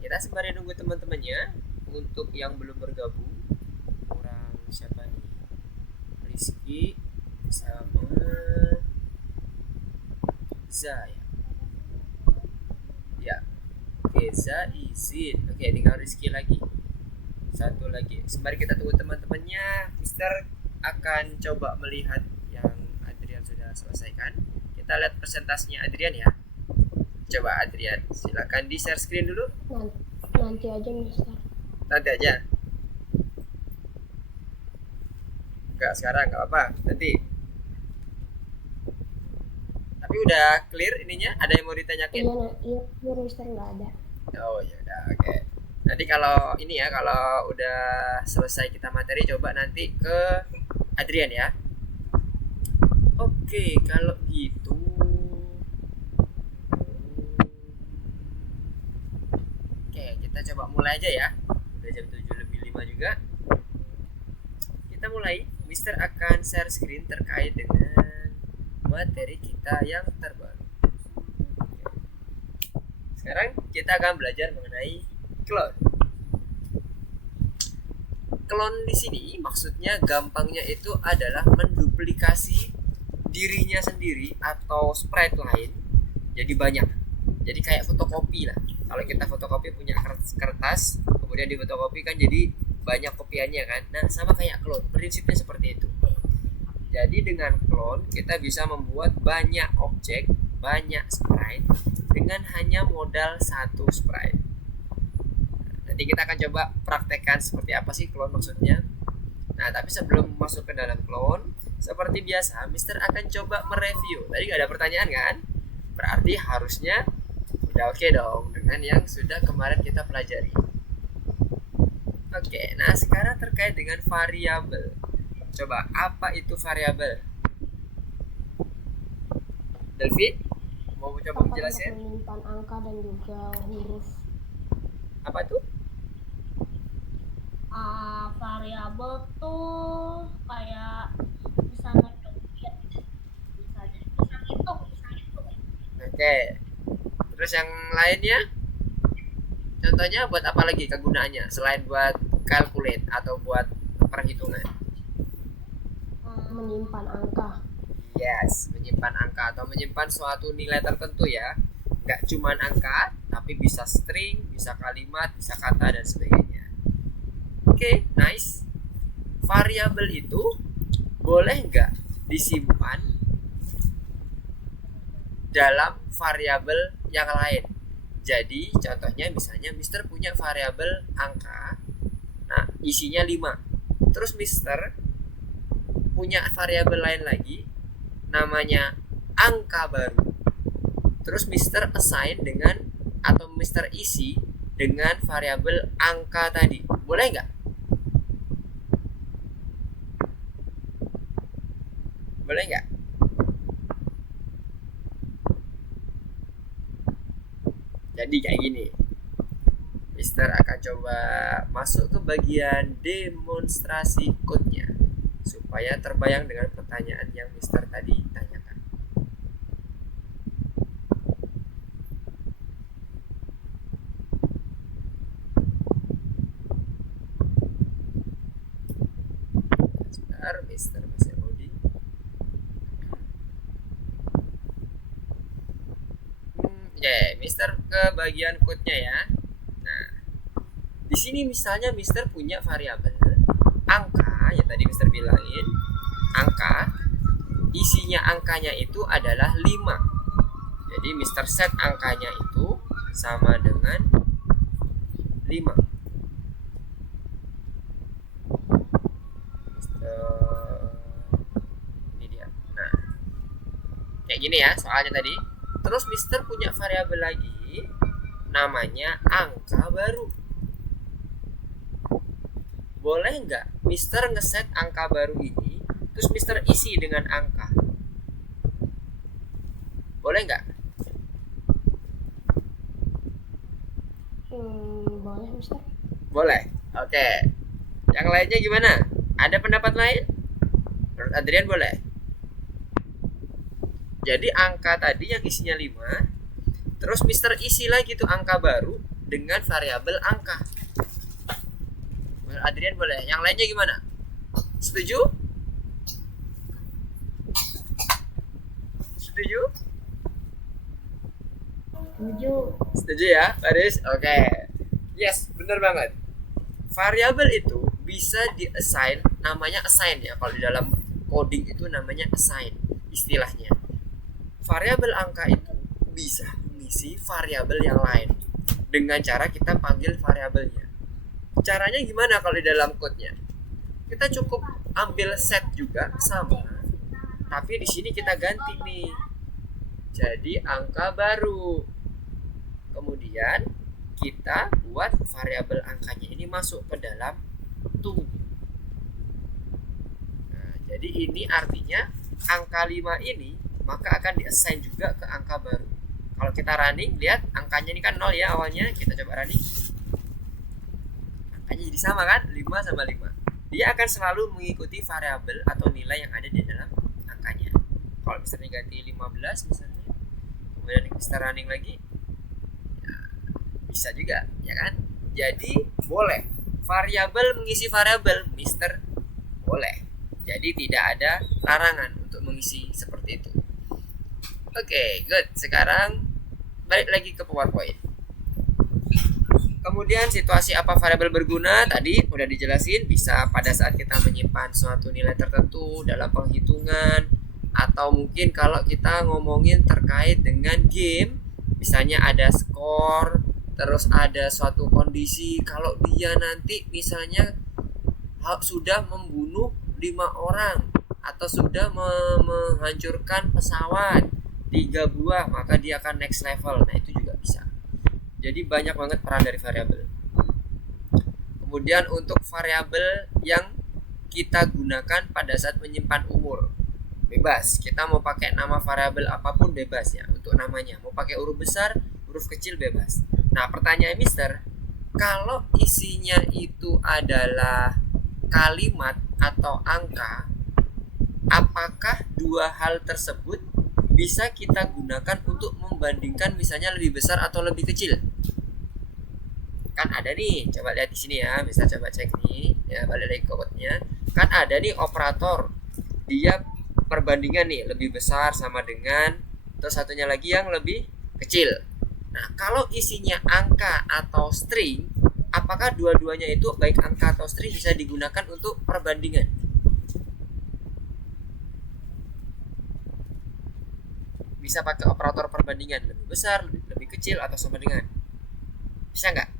kita sembari nunggu teman-temannya untuk yang belum bergabung. Orang siapa nih? Rizky sama Za ya. Ya. Oke, Za izin. Oke, tinggal Rizky lagi. Satu lagi. Sembari kita tunggu teman-temannya, Mister akan coba melihat yang Adrian sudah selesaikan. Kita lihat presentasinya Adrian ya. Coba Adrian, silakan di share screen dulu. Nanti aja, Mister. Nanti aja. Enggak sekarang, enggak apa-apa. Nanti. Tapi udah clear ininya? Ada yang mau ditanyakin? Iya, Mister, nggak ada. Oh ya udah, oke. Nanti kalau ini ya, kalau udah selesai kita materi, coba nanti ke Adrian ya. Oke, kalau gitu. Oke, kita coba mulai aja ya. Udah jam 7:05 juga. Kita mulai. Mister akan share screen terkait dengan materi kita yang terbaru. Sekarang kita akan belajar mengenai clone. Clone di sini maksudnya gampangnya itu adalah menduplikasi dirinya sendiri atau sprite lain jadi banyak. Jadi kayak fotokopi lah. Kalau kita fotokopi punya kertas, kemudian di fotokopi kan jadi banyak kopiannya kan. Nah, sama kayak clone. Prinsipnya seperti itu. Jadi dengan clone kita bisa membuat banyak objek, banyak sprite dengan hanya modal satu sprite. Nanti kita akan coba praktekkan seperti apa sih clone maksudnya. Nah, tapi sebelum masuk ke dalam clone, seperti biasa, Mister akan coba mereview. Tadi gak ada pertanyaan kan? Berarti harusnya udah oke dong dengan yang sudah kemarin kita pelajari. Oke, nah sekarang terkait dengan variabel. Coba, apa itu variabel? Delvin, mau coba menjelaskan? Menyimpan angka dan juga huruf. Apa tuh? Variabel tuh kayak misalnya bisa hitung. Oke. Terus yang lainnya? Contohnya buat apa lagi kegunaannya selain buat calculate atau buat perhitungan? Menyimpan angka. Yes, menyimpan angka atau menyimpan suatu nilai tertentu ya. Gak cuman angka, tapi bisa string, bisa kalimat, bisa kata dan sebagainya. Oke, nice. Variabel itu boleh nggak disimpan dalam variabel yang lain? Jadi contohnya misalnya Mister punya variabel angka. Nah, isinya 5. Terus Mister punya variabel lain lagi namanya angka baru. Terus Mister assign dengan atau Mister isi dengan variabel angka tadi. Boleh nggak? Boleh nggak? Jadi kayak gini. Mister akan coba masuk ke bagian demonstrasi code-nya supaya terbayang dengan pertanyaan yang Mister tadi tanyakan. Sebentar, Mister masih loading. Mister ke bagian code-nya ya. Nah, di sini misalnya Mister punya variabel angka yang tadi Mister bilangin, angka isinya angkanya itu adalah 5. Jadi Mister set angkanya itu sama dengan 5. Ini dia. Nah, kayak gini ya soalnya tadi. Terus Mister punya variabel lagi namanya angka baru. Boleh nggak Mister ngeset angka baru ini terus Mister isi dengan angka? Boleh nggak? Boleh, Mister. Boleh. Oke. Yang lainnya gimana? Ada pendapat lain? Menurut Adrian boleh. Jadi angka tadi yang isinya 5, terus Mister isi lagi tuh angka baru dengan variabel angka. Adrian boleh. Yang lainnya gimana? Setuju? Setuju? Setuju. Setuju ya, Faris? Oke. Yes, bener banget. Variabel itu bisa di-assign, namanya assign ya. Kalau di dalam coding itu namanya assign istilahnya. Variabel angka itu bisa mengisi variabel yang lain dengan cara kita panggil variabelnya. Caranya gimana kalau di dalam code-nya? Kita cukup ambil set juga sama, tapi di sini kita ganti nih. Jadi angka baru. Kemudian kita buat variabel angkanya ini masuk ke dalam tunggu. Nah, jadi ini artinya angka 5 ini maka akan di-assign juga ke angka baru. Kalau kita running, lihat angkanya ini kan 0 ya awalnya. Kita coba running. Angkanya jadi sama kan? 5 sama 5. Dia akan selalu mengikuti variabel atau nilai yang ada di dalam angkanya. Kalau misalnya ganti 15 misalnya, kemudian kita running lagi, ya, bisa juga, ya kan? Jadi boleh variabel mengisi variabel, Mister, boleh. Jadi tidak ada larangan untuk mengisi seperti itu. Oke, good. Sekarang balik lagi ke PowerPoint. Kemudian situasi apa variabel berguna tadi udah dijelasin, bisa pada saat kita menyimpan suatu nilai tertentu dalam penghitungan, atau mungkin kalau kita ngomongin terkait dengan game, misalnya ada skor, terus ada suatu kondisi kalau dia nanti misalnya sudah membunuh 5 orang atau sudah menghancurkan pesawat 3 buah, maka dia akan next level. Nah, itu juga bisa. Jadi banyak banget peran dari variabel. Kemudian untuk variabel yang kita gunakan pada saat menyimpan umur, bebas. Kita mau pakai nama variabel apapun bebas ya untuk namanya. Mau pakai huruf besar, huruf kecil bebas. Nah, pertanyaan Mister, kalau isinya itu adalah kalimat atau angka, apakah dua hal tersebut bisa kita gunakan untuk membandingkan misalnya lebih besar atau lebih kecil? Kan ada nih, coba lihat di sini ya, bisa coba cek nih, ya balik lagi ke code-nya. Kan ada nih operator, dia perbandingan nih, lebih besar sama dengan, terus satunya lagi yang lebih kecil. Nah, kalau isinya angka atau string, apakah dua-duanya itu baik angka atau string bisa digunakan untuk perbandingan? Bisa pakai operator perbandingan lebih besar, lebih kecil, atau sama dengan. Bisa nggak?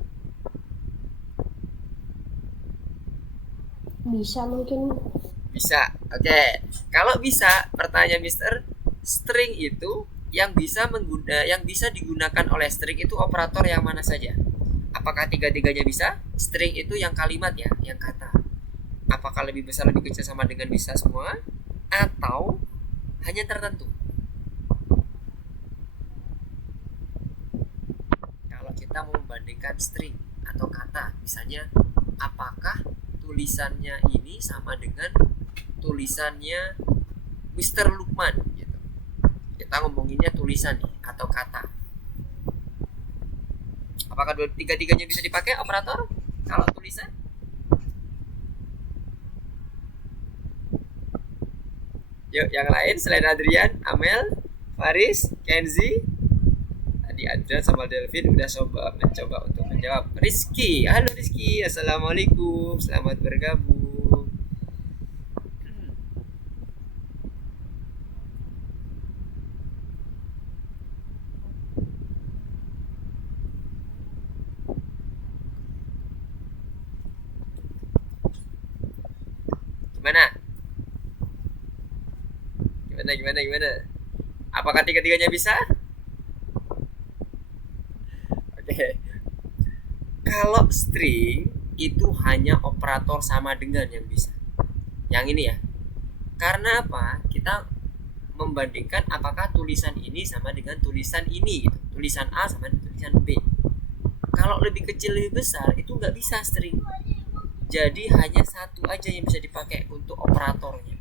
Bisa mungkin. Bisa. Oke. Kalau bisa, pertanyaan Mister, string itu yang bisa digunakan oleh string itu operator yang mana saja? Apakah tiga-tiganya bisa? String itu yang kalimat ya, yang kata. Apakah lebih besar, lebih kecil, sama dengan bisa semua? Atau hanya tertentu? Kita mau membandingkan string atau kata, misalnya apakah tulisannya ini sama dengan tulisannya Mr. Lukman gitu. Kita ngomonginnya tulisan nih atau kata. Apakah tiga-tiganya bisa dipakai operator kalau tulisan? Yuk, yang lain selain Adrian, Amel, Faris, Kenzi. Tadi Adrian sama Delvin udah mencoba untuk menjawab. Rizky, halo Rizky, assalamualaikum, selamat bergabung. Gimana? Apakah tiga-tiganya bisa? Oke. Kalau string itu hanya operator sama dengan yang bisa. Yang ini ya. Karena apa? Kita membandingkan apakah tulisan ini sama dengan tulisan ini gitu. Tulisan A sama dengan tulisan B. Kalau lebih kecil lebih besar itu nggak bisa string. Jadi hanya satu aja yang bisa dipakai untuk operatornya.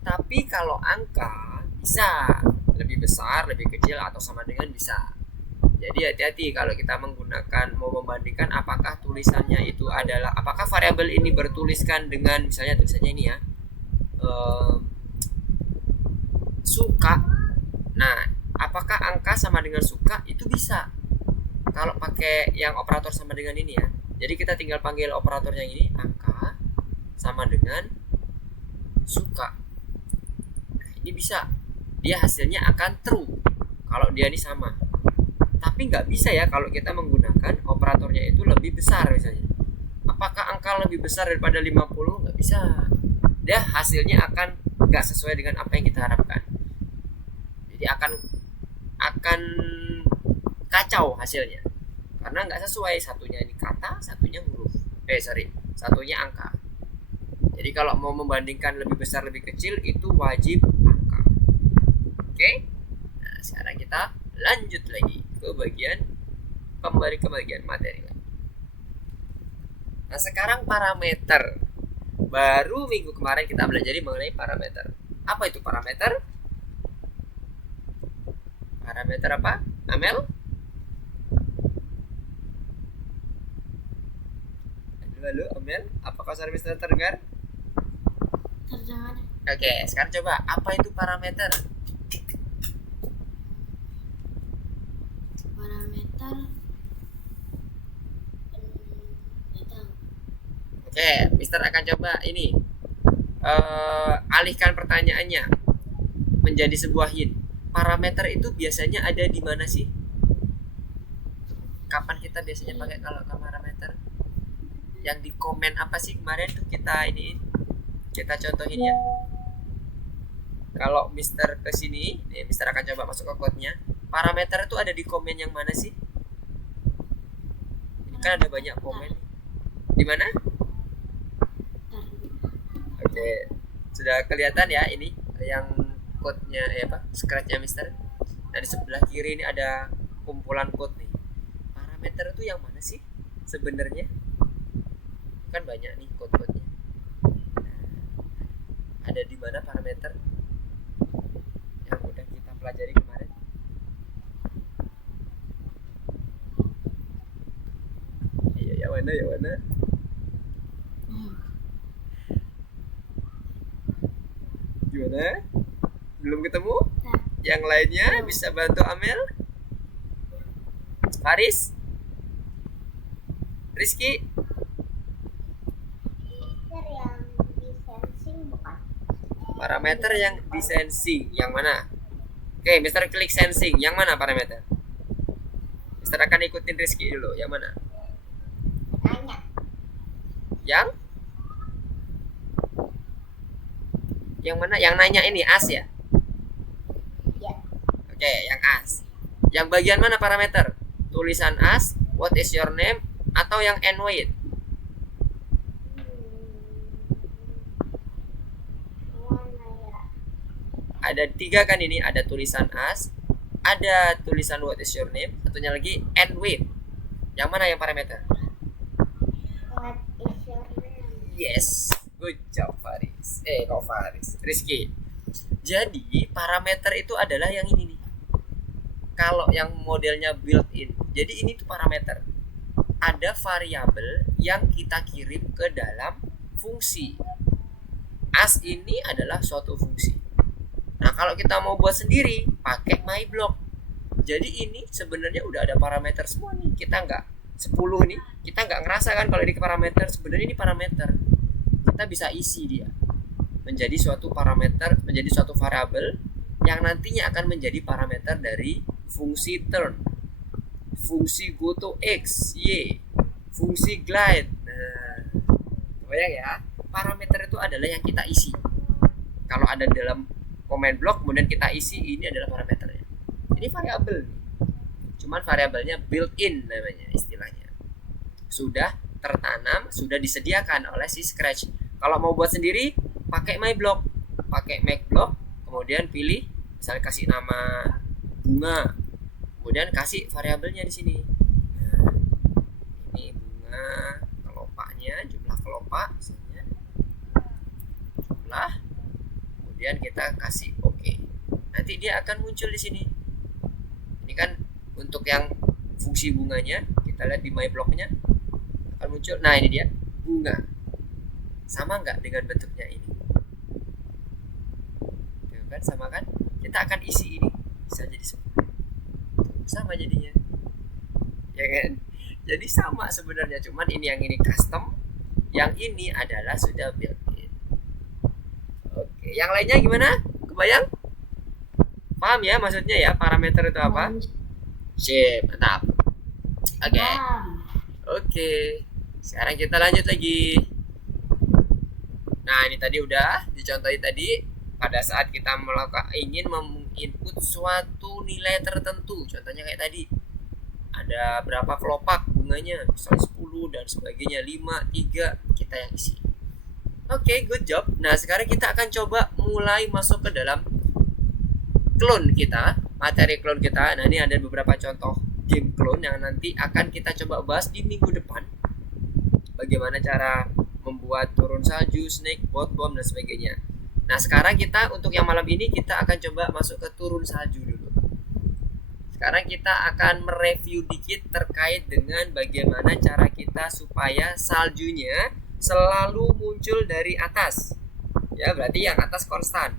Tapi kalau angka bisa lebih besar, lebih kecil, atau sama dengan bisa. Jadi hati-hati kalau kita menggunakan mau membandingkan apakah tulisannya itu adalah apakah variabel ini bertuliskan dengan misalnya tulisannya ini ya suka. Nah, apakah angka sama dengan suka? Itu bisa. Kalau pakai yang operator sama dengan ini ya. Jadi kita tinggal panggil operatornya ini angka sama dengan suka. Nah, ini bisa. Dia hasilnya akan true kalau dia ini sama. Tapi nggak bisa ya kalau kita menggunakan operatornya itu lebih besar misalnya. Apakah angka lebih besar daripada 50? Nggak bisa. Dia hasilnya akan nggak sesuai dengan apa yang kita harapkan. Jadi akan kacau hasilnya karena nggak sesuai, satunya ini kata, satunya huruf, satunya angka. Jadi kalau mau membandingkan lebih besar lebih kecil itu wajib angka. Oke. Nah, sekarang kita lanjut lagi ke bagian materi. Nah, sekarang parameter. Baru minggu kemarin kita belajar mengenai parameter. Apa itu parameter? Parameter apa? Amel? Halo Amel, apakah suara Mister terdengar? Terdengar. Oke, sekarang coba apa itu parameter? Parameter. Oke, Mister akan coba ini alihkan pertanyaannya menjadi sebuah hint. Parameter itu biasanya ada di mana sih? Kapan kita biasanya pakai kalau parameter? Yang di komen apa sih kemarin tuh kita contohin ya. Kalau Mister kesini, nih Mister akan coba masuk ke code-nya. Parameter itu ada di komen yang mana sih? Ini kan ada banyak komen. Di mana? Oke, sudah kelihatan ya ini yang code-nya scratch-nya Mister. Nah, di sebelah kiri ini ada kumpulan code nih. Parameter itu yang mana sih sebenarnya? Kan banyak nih code-codenya. Nah, ada di mana parameter yang udah kita pelajari kemarin? Iya, ya mana? Gimana? Belum ketemu? Yang lainnya bisa bantu Amel? Faris? Rizky? Parameter yang di sensing yang mana? Oke, Mister klik sensing. Yang mana parameter? Mister akan ikutin Rizky dulu. Yang mana? Tanya. Yang mana? Yang nanya ini as ya? Ya. Oke, yang as. Yang bagian mana parameter? Tulisan as, what is your name, atau yang and wait? Ada 3 kan ini, ada tulisan as, ada tulisan what is your name, satunya lagi and wait. Yang mana yang parameter? What is your name? Yes, good job Faris. Rizky. Jadi parameter itu adalah yang ini nih. Kalau yang modelnya built-in, jadi ini tuh parameter. Ada variabel yang kita kirim ke dalam fungsi. As ini adalah suatu fungsi. Nah, kalau kita mau buat sendiri, pakai myblock. Jadi ini sebenarnya udah ada parameter semua nih. Kita nggak 10 nih, kita nggak ngerasa kan kalau ini parameter. Sebenarnya ini parameter. Kita bisa isi dia menjadi suatu parameter, menjadi suatu variabel yang nantinya akan menjadi parameter dari fungsi turn, fungsi go to x, y, fungsi glide. Nah, bayang ya, parameter itu adalah yang kita isi. Kalau ada dalam command block kemudian kita isi, ini adalah parameternya. Ini variabel nih. Cuman variabelnya built-in namanya istilahnya. Sudah tertanam, sudah disediakan oleh si Scratch. Kalau mau buat sendiri, pakai myblock. Pakai myblock, kemudian pilih misalnya kasih nama bunga. Kemudian kasih variabelnya di sini. Nah, ini bunga kelopaknya, jumlah kelopak misalnya. Jumlah. Kemudian kita kasih oke. Nanti dia akan muncul di sini. Ini kan untuk yang fungsi bunganya. Kita lihat di my block-nya akan muncul. Nah, ini dia bunga. Sama nggak dengan bentuknya ini? Tuh kan, sama kan? Kita akan isi ini bisa jadi 10. Sama jadinya. Ya kan? Jadi sama sebenarnya, cuman ini yang ini custom, yang ini adalah sudah built-in. Oke, yang lainnya gimana? Kebayang? Paham ya maksudnya ya, parameter itu apa? Sip, mantap. Oke. Bam. Oke. Sekarang kita lanjut lagi. Nah, ini tadi udah dicontohin tadi pada saat kita melakukan ingin menginput suatu nilai tertentu. Contohnya kayak tadi. Ada berapa kelopak bunganya, misalnya 10 dan sebagainya, 5, 3, kita yang isi. Oke, good job. Nah, sekarang kita akan coba mulai masuk ke dalam clone kita, materi clone kita. Nah, ini ada beberapa contoh game clone yang nanti akan kita coba bahas di minggu depan. Bagaimana cara membuat turun salju, snake, boat bomb, dan sebagainya. Nah, sekarang kita untuk yang malam ini kita akan coba masuk ke turun salju dulu. Sekarang kita akan mereview dikit terkait dengan bagaimana cara kita supaya saljunya selalu muncul dari atas. Ya, berarti yang atas konstan.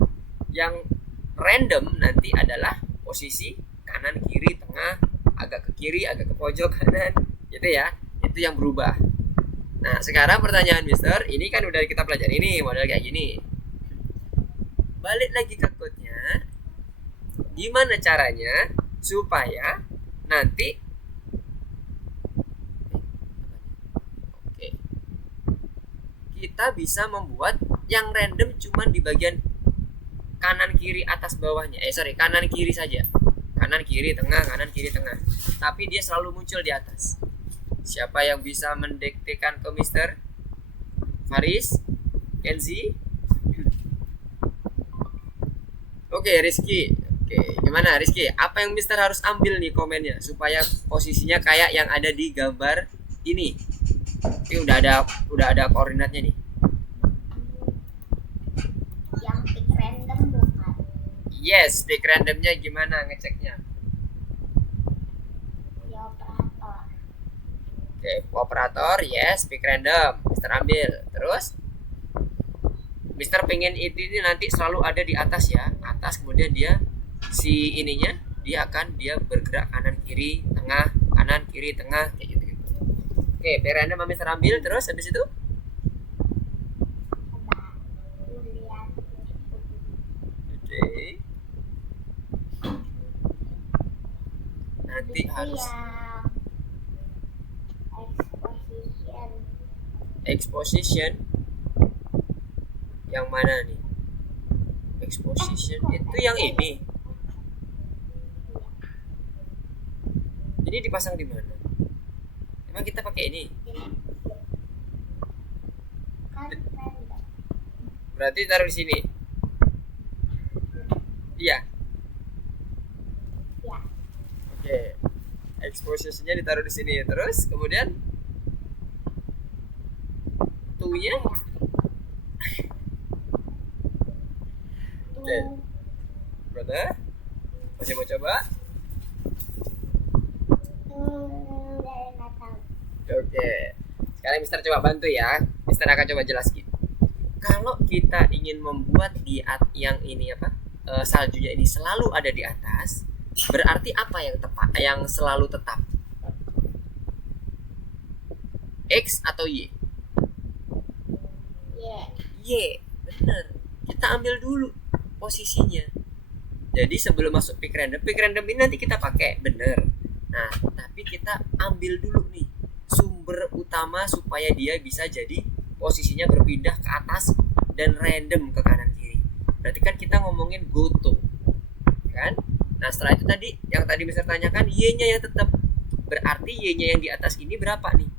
Yang random nanti adalah posisi kanan, kiri, tengah, agak ke kiri, agak ke pojok kanan, gitu ya. Itu yang berubah. Nah, sekarang pertanyaan Mister, ini kan udah kita pelajari ini, model kayak gini. Balik lagi ke code-nya. Gimana caranya supaya nanti kita bisa membuat yang random cuman di bagian kanan kiri atas bawahnya. Kanan kiri saja. Kanan kiri tengah, kanan kiri tengah. Tapi dia selalu muncul di atas. Siapa yang bisa mendiktekan ke Mister? Faris? Kenzi? Oke, Rizky. Oke, gimana Rizky? Apa yang Mister harus ambil nih komennya supaya posisinya kayak yang ada di gambar ini? Ini udah ada koordinatnya nih. Yang pick random bukan? Yes, pick randomnya gimana ngeceknya? Ya operator. Oke, operator, yes, pick random. Mister ambil. Terus Mister pengen ini nanti selalu ada di atas ya. Atas, kemudian dia si ininya dia bergerak kanan kiri tengah, kanan kiri tengah, kayak gitu. Oke, pick random Mister ambil. Terus habis itu Lihat. oke. Nanti Itu harus yang exposition. Yang mana nih? Exposition itu yang ini. Ini dipasang di mana? Emang kita pakai ini? kan random. Berarti taruh di sini. Iya. Ya. Oke. Expositionnya ditaruh di sini. Terus kemudian tuh-nya Oke. Brother, masih mau coba? Dari Natal. Oke. Sekarang Mister coba bantu ya. Mister akan coba jelaskan. Kalau kita ingin membuat yang ini apa? Saljunya ini selalu ada di atas, berarti apa yang tepat? Yang selalu tetap? X atau Y? Yeah. Y, bener. Kita ambil dulu posisinya. Jadi sebelum masuk pick random ini nanti kita pakai, bener. Nah, tapi kita ambil dulu nih sumber utama supaya dia bisa jadi posisinya berpindah ke atas dan random ke kanan kiri. Berarti kan kita ngomongin goto, kan? Nah, setelah itu tadi yang tadi Mister tanyakan, Y-nya yang tetap. Berarti Y-nya yang di atas ini berapa nih?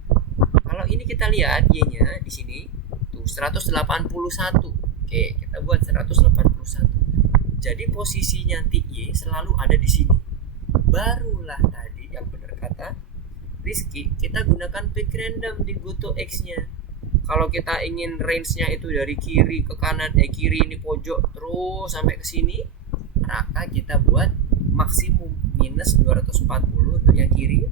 Kalau ini kita lihat Y-nya di sini tuh 181. Oke, kita buat 181. Jadi posisinya nanti Y selalu ada di sini. Barulah tadi yang benar kata Rizky, kita gunakan pick random di goto X-nya. Kalau kita ingin range-nya itu dari kiri ke kanan, kiri ini pojok terus sampai ke sini, maka kita buat maksimum minus 240 untuk yang kiri,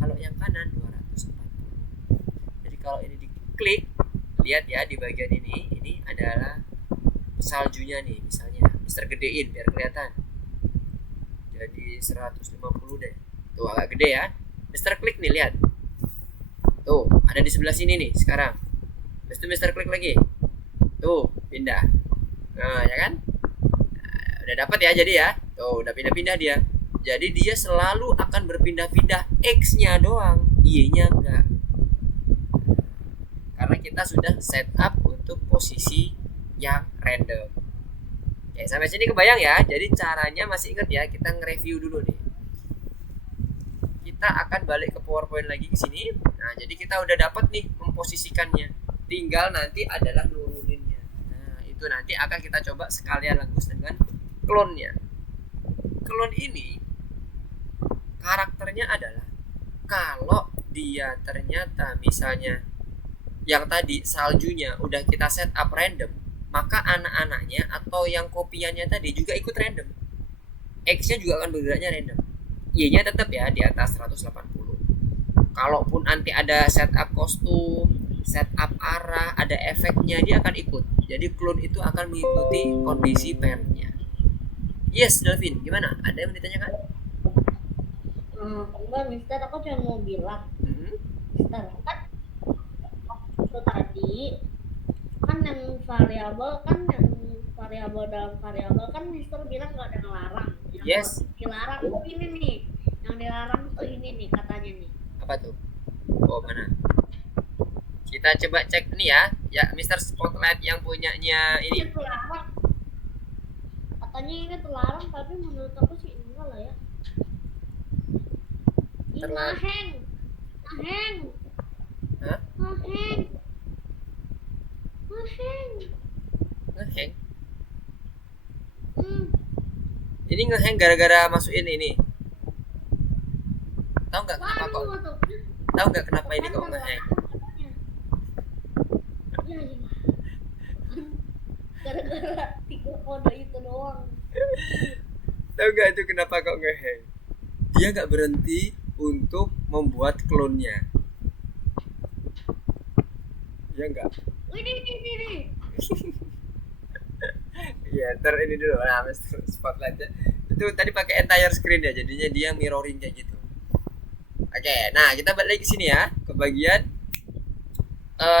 Kalau yang kanan 240. Jadi kalau ini diklik, lihat ya di bagian ini adalah saljunya nih, misalnya Mister gedein biar kelihatan. Jadi 150 deh. Tuh agak gede ya. Mister klik nih, lihat. Tuh, ada di sebelah sini nih sekarang. Terus itu Mister klik lagi. Tuh, pindah. Nah, ya kan? Nah, udah dapat ya jadi ya. Tuh, udah pindah-pindah dia. Jadi dia selalu akan berpindah-pindah X-nya doang, Y-nya enggak. Karena kita sudah setup untuk posisi yang random. Oke, sampai sini kebayang ya. Jadi caranya masih ingat ya, kita nge-review dulu nih. Kita akan balik ke PowerPoint lagi ke sini. Nah, jadi kita udah dapat nih memposisikannya. Tinggal nanti adalah nuruninnya. Nah, itu nanti akan kita coba sekalian langus dengan clone-nya. Clone ini karakternya adalah kalau dia ternyata misalnya yang tadi saljunya udah kita set up random, maka anak-anaknya atau yang kopiannya tadi juga ikut random. X-nya juga akan bergeraknya random. Y-nya tetap ya di atas 180. Kalaupun nanti ada setup kostum, setup arah, ada efeknya, dia akan ikut. Jadi clone itu akan mengikuti kondisi pairnya. Yes, Delvin, gimana? Ada yang ditanyakan? Enggak, Mister, aku cuma mau bilang, Mister, kan waktu tadi kan yang variabel dalam variabel kan Mister bilang nggak ada ngelarang. Yang Yes. dilarang tuh ini nih, yang dilarang tuh ini nih katanya nih. Apa tuh? Oh, mana? Kita coba cek nih ya. Ya, Mister Spotlight yang punyanya Ini ini. terlarang. Katanya ini terlarang, tapi menurut aku sih enggak lah ya. Terlarang. Hah? Ngehang. Ini ngehang gara-gara masukin ini. Tahu nggak kenapa kok? Tahu nggak kenapa ini kok ngehang? Gara-gara 3 kode itu doang. Tahu nggak itu kenapa kok ngehang? Dia nggak berhenti untuk membuat klonnya. Ya nggak? Ini. Iya, ini dulu. Nah, Mister Spotlightnya itu tadi pakai entire screen ya, jadinya dia mirroring kayak gitu. Oke, nah kita balik lagi ke sini ya, ke bagian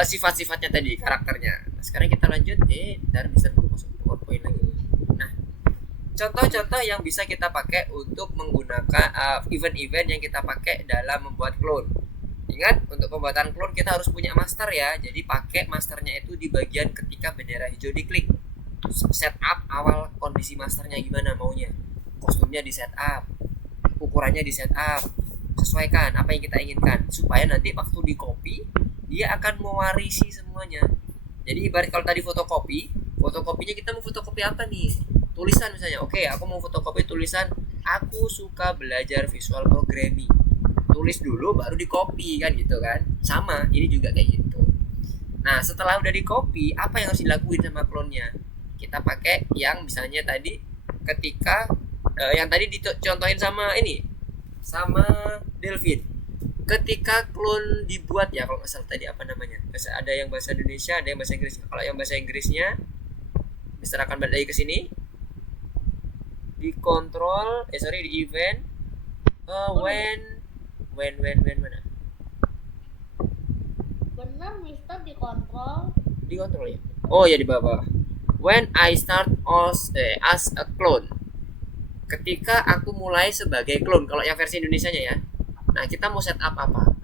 sifat-sifatnya tadi, karakternya. Nah, sekarang kita lanjut. Ntar bisa masuk PowerPoint lagi. Nah, contoh-contoh yang bisa kita pakai untuk menggunakan event-event yang kita pakai dalam membuat clone. Ingat, untuk pembuatan clone kita harus punya master ya. Jadi pakai masternya itu di bagian ketika bendera hijau diklik. Setup awal kondisi masternya gimana maunya. Kostumnya di setup, ukurannya di setup, sesuaikan apa yang kita inginkan supaya nanti waktu di copy dia akan mewarisi semuanya. Jadi ibarat kalau tadi fotokopinya kita mau fotokopi apa nih? Tulisan misalnya. Oke, aku mau fotokopi tulisan aku suka belajar visual programming. Tulis dulu baru di copy kan gitu kan. Sama, ini juga kayak gitu. Nah, setelah udah di copy, apa yang harus dilakuin sama clone-nya? Kita pakai yang misalnya tadi ketika yang tadi dicontohin sama ini sama Delvin. Ketika clone dibuat ya, kalau nggak salah tadi apa namanya? Ada yang bahasa Indonesia, ada yang bahasa Inggris. Kalau yang bahasa Inggrisnya, Mister akan balik lagi ke sini. Di control, di event. When mana? Bener, Mister, dikontrol. Di control ya. Oh ya, di bawah. When I start as a clone. Ketika aku mulai sebagai clone, kalau yang versi Indonesianya ya. Nah, kita mau setup apa?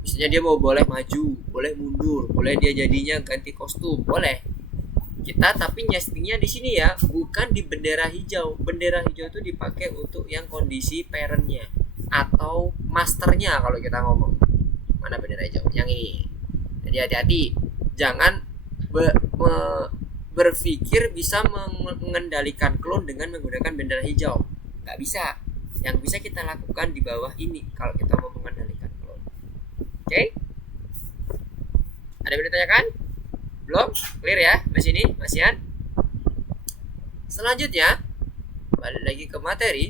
Misalnya dia mau boleh maju, boleh mundur, boleh dia jadinya ganti kostum, boleh. Kita tapi nestingnya di sini ya, bukan di bendera hijau. Bendera hijau itu dipakai untuk yang kondisi parentnya atau masternya kalau kita ngomong. Mana bendera hijau? Yang ini. Jadi hati-hati, jangan berpikir bisa mengendalikan clone dengan menggunakan bendera hijau. Nggak bisa. Yang bisa kita lakukan di bawah ini kalau kita mau mengendalikan clone. Oke? Ada yang ditanyakan? Belum? Clear ya? Masih ini? Masihan? Selanjutnya, balik lagi ke materi.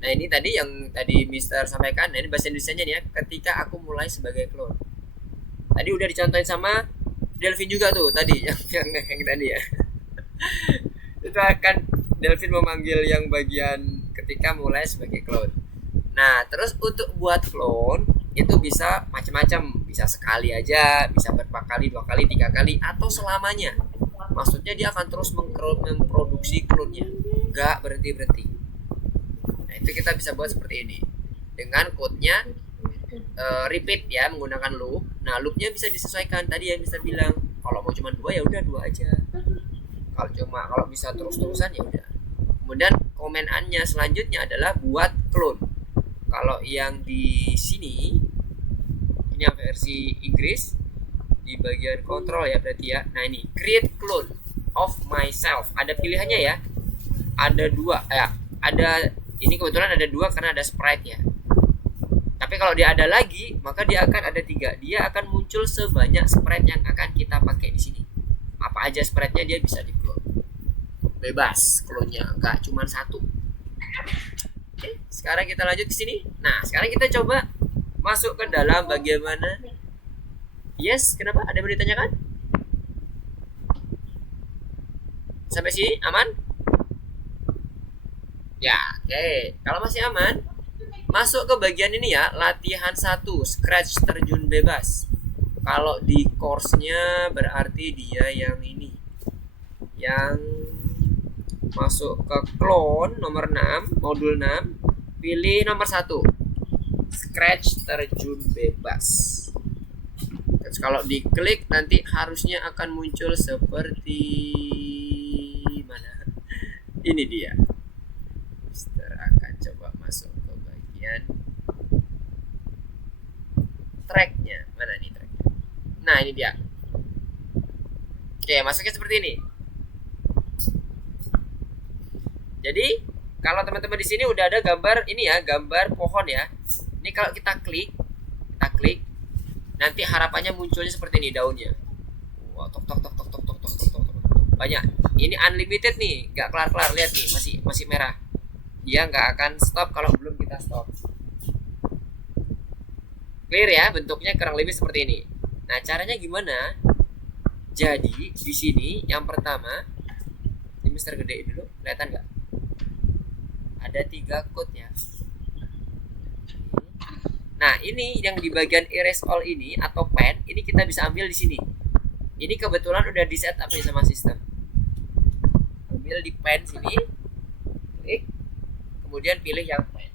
Nah ini tadi yang tadi Mister sampaikan. Nah ini bahasa Indonesianya nih ya. Ketika aku mulai sebagai clone. Tadi udah dicontohin sama Delvin juga tuh tadi yang tadi ya. Itu akan Delvin memanggil yang bagian ketika mulai sebagai clone. Nah terus untuk buat clone itu bisa macam-macam, bisa sekali aja, bisa berapa kali, 2 kali, 3 kali, atau selamanya. Maksudnya dia akan terus memproduksi clone-nya, nggak berhenti. Nah itu kita bisa buat seperti ini dengan code-nya repeat ya, menggunakan loop. Nah loopnya bisa disesuaikan tadi yang bisa bilang kalau mau cuma 2 ya udah 2 aja. Kalau bisa terus-terusan ya udah. Kemudian komenannya selanjutnya adalah buat clone. Kalau yang di sini ini yang versi Inggris di bagian kontrol ya berarti ya. Nah ini create clone of myself. Ada pilihannya ya. Ada 2 ya. Ada ini kebetulan ada 2 karena ada sprite ya. Tapi kalau dia ada lagi, maka dia akan ada 3. Dia akan muncul sebanyak sprite yang akan kita pakai di sini. Apa aja sprite-nya dia bisa di clone. Bebas clone-nya, nggak cuma 1. Oke, sekarang kita lanjut ke sini. Nah, sekarang kita coba masuk ke dalam bagaimana. Yes, kenapa? Ada yang mau ditanyakan? Sampai sini aman? Ya, oke. Kalau masih aman, masuk ke bagian ini ya, latihan 1, scratch terjun bebas. Kalau di course-nya berarti dia yang ini. Yang masuk ke clone nomor 6, modul 6, pilih nomor 1. Scratch terjun bebas. Terus kalau diklik nanti harusnya akan muncul seperti mana? Ini dia. Mister akan coba masuk ke bagian tracknya. Mana nih tracknya? Nah ini dia. Oke, masuknya seperti ini. Jadi kalau teman-teman di sini udah ada gambar ini ya, gambar pohon ya. Ini kalau kita klik, nanti harapannya munculnya seperti ini daunnya. Wow, tok. Banyak. Ini unlimited nih, nggak kelar-kelar. Lihat nih, masih merah. Dia nggak akan stop kalau belum kita stop. Clear ya, bentuknya kurang lebih seperti ini. Nah, caranya gimana? Jadi di sini yang pertama, ini Mister gedein dulu, kelihatan nggak? Ada 3 code ya. Nah ini yang di bagian erase all ini atau pen, ini kita bisa ambil di sini. Ini kebetulan udah di setup nih sama sistem. Ambil di pen sini, klik, kemudian pilih yang pen.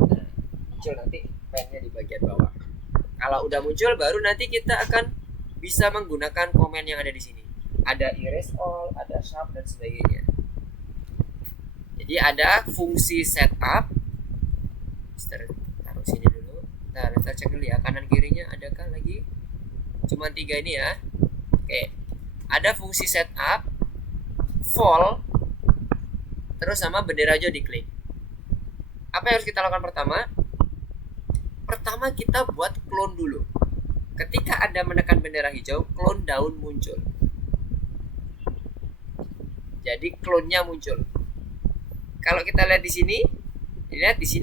Nah, muncul nanti pennya di bagian bawah. Kalau udah muncul, baru nanti kita akan bisa menggunakan komen yang ada di sini. Ada erase all, ada sharp dan sebagainya. Jadi ada fungsi setup. Taruh sini dulu. Nah, kita cek dulu ya kanan kirinya adakah lagi? Cuma 3 ini ya. Oke. Ada fungsi setup, fall, terus sama bendera hijau diklik. Apa yang harus kita lakukan pertama? Pertama kita buat clone dulu. Ketika Anda menekan bendera hijau, clone daun muncul. Jadi clone-nya muncul. Kalau kita lihat di sini,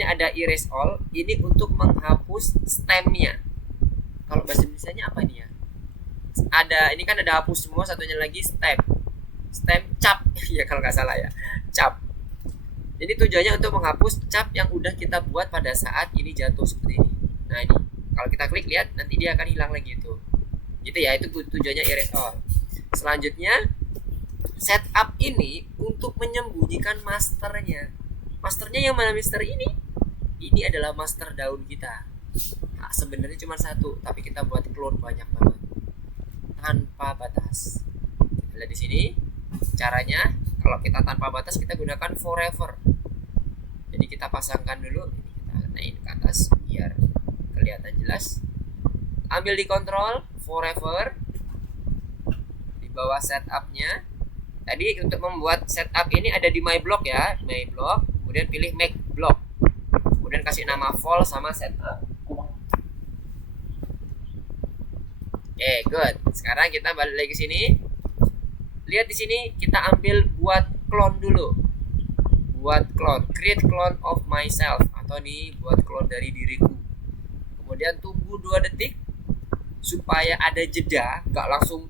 ada erase all. Ini untuk menghapus stem-nya. Kalau bahasa Indonesianya apa ini ya? Ini kan ada hapus semua, satunya lagi stem cap ya kalau nggak salah ya, cap. Jadi tujuannya untuk menghapus cap yang udah kita buat pada saat ini jatuh seperti ini. Nah ini, kalau kita klik lihat nanti dia akan hilang lagi itu. Gitu ya, itu tujuannya erase all. Selanjutnya setup ini untuk menyembunyikan masternya. Masternya yang mana Mister ini? Ini adalah master daun kita. Nah, sebenarnya cuma 1, tapi kita buat clone banyak banget. Tanpa batas. Lihat di sini caranya. Kalau kita tanpa batas kita gunakan forever. Jadi kita pasangkan dulu. Ini kita naikin ke atas biar kelihatan jelas. Ambil di kontrol forever. Di bawah setupnya. Tadi untuk membuat setup ini ada di my block ya, my block. Kemudian pilih make block. Kemudian kasih nama fall sama setup. Oke, good. Sekarang kita balik lagi ke sini. Lihat di sini kita ambil buat clone dulu. buat clone, create clone of myself, atau nih buat clone dari diriku. Kemudian tunggu 2 detik supaya ada jeda, nggak langsung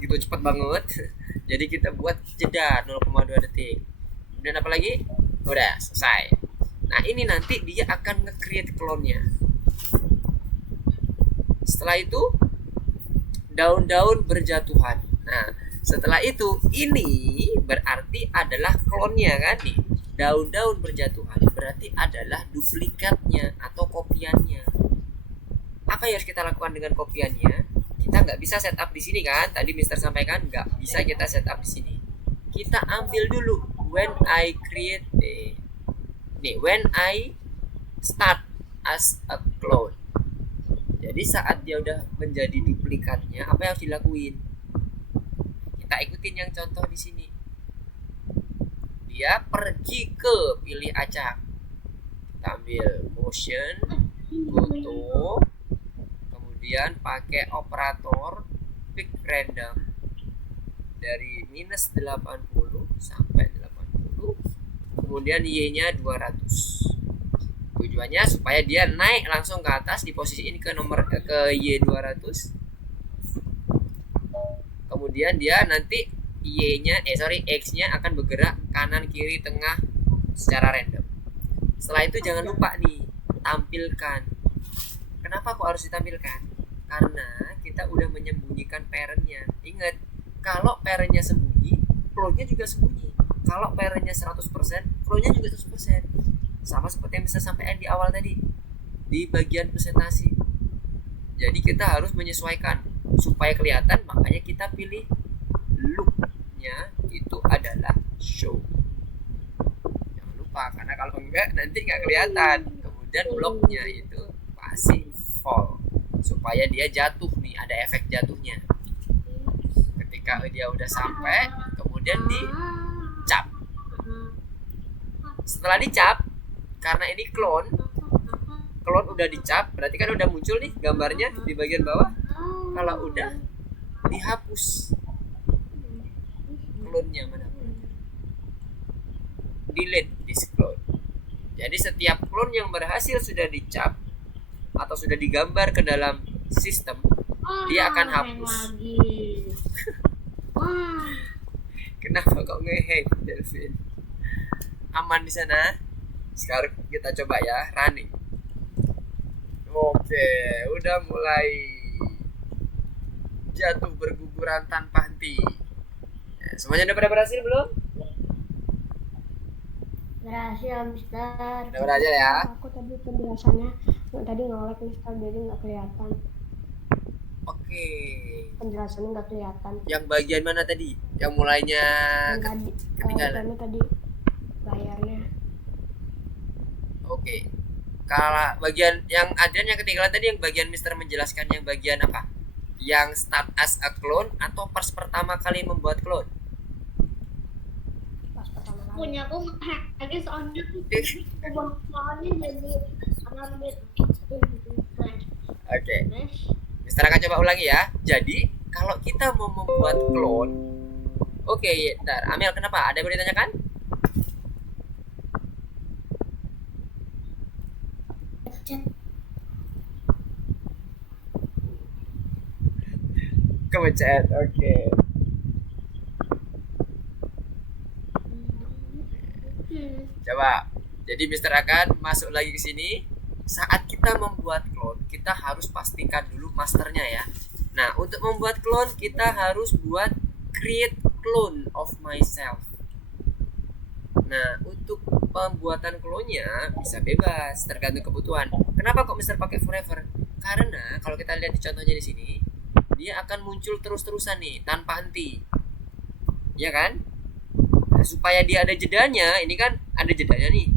gitu cepat banget. Jadi kita buat jeda 0,2 detik. Kemudian apa lagi? Udah selesai. Nah ini nanti dia akan nge-create clone-nya. Setelah itu daun-daun berjatuhan. Nah setelah itu ini berarti adalah clone-nya kan nih. Daun-daun berjatuhan berarti adalah duplikatnya atau kopiannya. Apa yang harus kita lakukan dengan kopiannya? Kita nggak bisa setup di sini kan? Tadi Mister sampaikan nggak bisa kita setup di sini. Kita ambil dulu when I create when I start as a clone. Jadi saat dia udah menjadi duplikatnya, apa yang harus dilakuin? Kita ikutin yang contoh di sini. Dia pergi ke pilih acak. Kita ambil motion, foto, kemudian pakai operator pick random dari minus 80 sampai 80, kemudian y-nya 200. Tujuannya supaya dia naik langsung ke atas, diposisiin ke nomor ke y200. Kemudian dia nanti x-nya akan bergerak kanan kiri tengah secara random. Setelah itu jangan lupa nih tampilkan. Kenapa kok harus ditampilkan? Karena kita udah menyembunyikan parentnya. Ingat, kalau parentnya sembunyi, clone-nya juga sembunyi. Kalau parentnya 100%, clone-nya juga 100%. Sama seperti yang bisa sampaikan di awal tadi di bagian presentasi. Jadi kita harus menyesuaikan supaya kelihatan, makanya kita pilih look-nya itu adalah show. Jangan lupa, karena kalau enggak nanti nggak kelihatan. Kemudian block-nya itu pasti fall supaya dia jatuh nih, ada efek jatuhnya. Ketika dia udah sampai, kemudian dicap. Setelah dicap, karena ini clone udah dicap, berarti kan udah muncul nih gambarnya di bagian bawah. Kalau udah, dihapus clone-nya, mana clone-nya? Delete this clone. Jadi setiap clone yang berhasil sudah dicap atau sudah digambar ke dalam sistem, dia akan hapus. Kenapa kok nge-hack, Delvin? Aman di sana? Sekarang kita coba ya, running. Oke, udah mulai jatuh berguguran tanpa henti. Nah, semuanya udah pada berhasil belum? Berhasil, Mister. Udah berhasil ya? Aku tadi penjelasannya tadi nge-lag, Mister, jadi nggak kelihatan. Oke. Penjelasannya nggak kelihatan. Yang bagian mana tadi? Yang mulainya ketinggalan. Tadi layarnya. Oke. Kalau bagian yang Adrian yang ketinggalan tadi, yang bagian Mister menjelaskan yang bagian apa? Yang start as a clone atau pas pertama kali membuat clone? Pas pertama kali. Punya aku lagi soalnya jadi ngambil. Oke. Mister akan coba ulangi ya. Jadi kalau kita mau membuat clone, oke, bentar. Amel, kenapa? Ada yang mau ditanyakan? Kemencet, oke. Coba. Jadi Mister akan masuk lagi ke sini. Saat kita membuat clone, kita harus pastikan dulu masternya ya. Nah, untuk membuat clone kita harus buat create clone of myself. Nah, untuk pembuatan clone-nya bisa bebas, tergantung kebutuhan. Kenapa kok Mister pakai forever? Karena kalau kita lihat di contohnya di sini, dia akan muncul terus-terusan nih, tanpa henti. Ya kan? Nah, supaya dia ada jedanya, ini kan ada jedanya nih.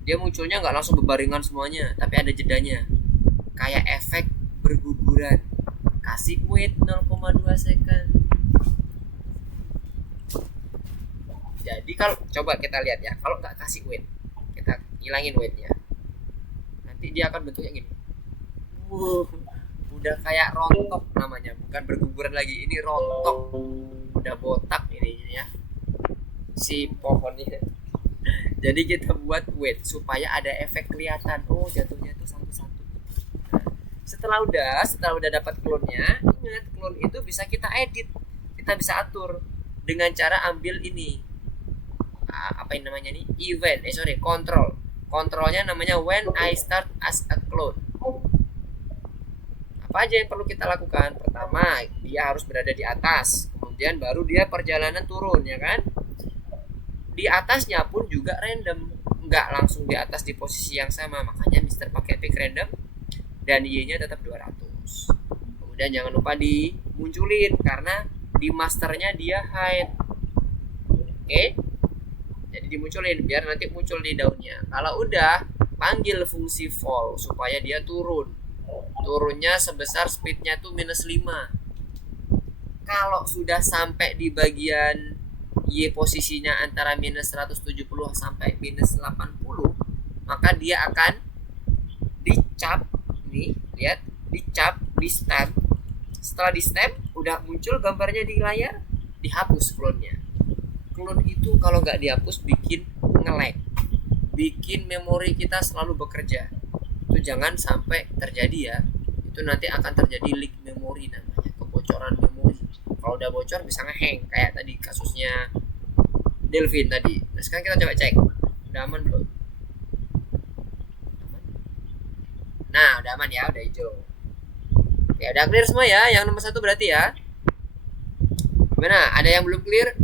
Dia munculnya nggak langsung berbarengan semuanya, tapi ada jedanya. Kayak efek berguguran. Kasih wait 0,2 second. Jadi kalau coba kita lihat ya, kalau nggak kasih wait, kita hilangin waitnya, nanti dia akan bentuknya gini. Udah kayak rontok namanya, bukan berguguran lagi, ini rontok, udah botak ini ya. si pohonnya. Jadi kita buat weight supaya ada efek kelihatan. Oh, jatuhnya itu satu-satu. Setelah udah dapat clone-nya, ingat clone itu bisa kita edit, kita bisa atur dengan cara ambil ini. Apa yang namanya nih? Control. Kontrolnya namanya when I start as a clone. Apa aja yang perlu kita lakukan? Pertama, dia harus berada di atas. Kemudian baru dia perjalanan turun, ya kan? Di atasnya pun juga random, nggak langsung di atas di posisi yang sama, makanya Mister pakai pick random dan Y-nya tetap 200. Kemudian jangan lupa dimunculin karena di masternya dia hide. Oke, jadi dimunculin biar nanti muncul di daunnya. Kalau udah, panggil fungsi fall supaya dia turunnya sebesar speednya tuh -5. Kalau sudah sampai di bagian Y posisinya antara -170 sampai -80, maka dia akan dicap. Nih, lihat, dicap, di stamp. Setelah di stamp, udah muncul gambarnya di layar, dihapus clone-nya. Clone itu kalau nggak dihapus bikin nge-lag, bikin memori kita selalu bekerja. Itu jangan sampai terjadi ya. Itu nanti akan terjadi leak memori namanya, kebocoran memori. Kalau udah bocor bisa nge-hang kayak tadi kasusnya Delvin tadi. Nah, sekarang kita coba cek. Udah aman belum? Aman? Nah, udah aman ya, udah hijau. Oke, udah clear semua ya. Yang nomor 1 berarti ya. Gimana? Ada yang belum clear?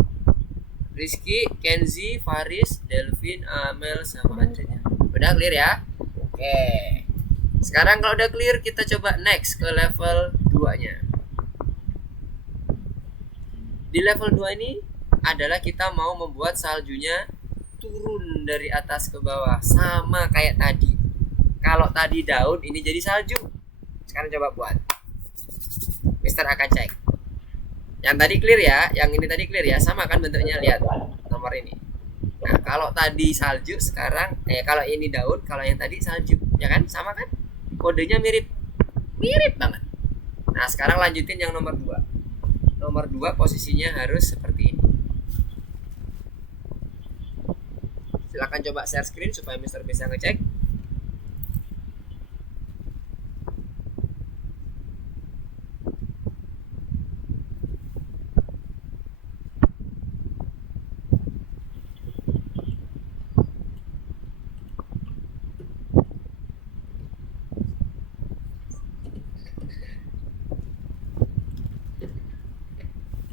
Rizky, Kenzi, Faris, Delvin, Amel, sama Adrian. Udah clear ya? Oke. Sekarang kalau udah clear, kita coba next ke level 2-nya. Di level 2 ini adalah kita mau membuat saljunya turun dari atas ke bawah, sama kayak tadi. Kalau tadi daun, ini jadi salju. Sekarang coba buat. Mister akan cek. Yang tadi clear ya, yang ini tadi clear ya, sama kan bentuknya, lihat nomor ini. Nah, kalau tadi salju, sekarang kalau ini daun, kalau yang tadi salju, ya kan? Sama kan? Kodenya mirip banget. Nah, sekarang lanjutin yang nomor 2. Nomor 2 posisinya harus seperti ini. Silahkan coba share screen supaya Mister bisa ngecek.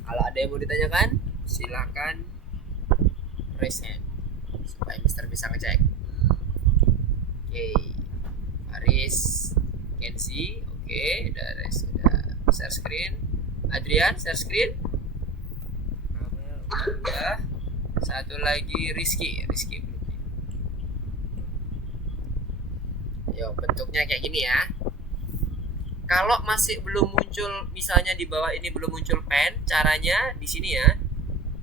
Kalau ada yang mau ditanyakan, silakan raise hand supaya Mister bisa ngecek. Oke, Faris, Kenzi, oke, udah share screen. Adrian, share screen. Amel, udah. Satu lagi Rizky belum. Yo, bentuknya kayak gini ya. Kalau masih belum muncul, misalnya di bawah ini belum muncul pen, caranya di sini ya,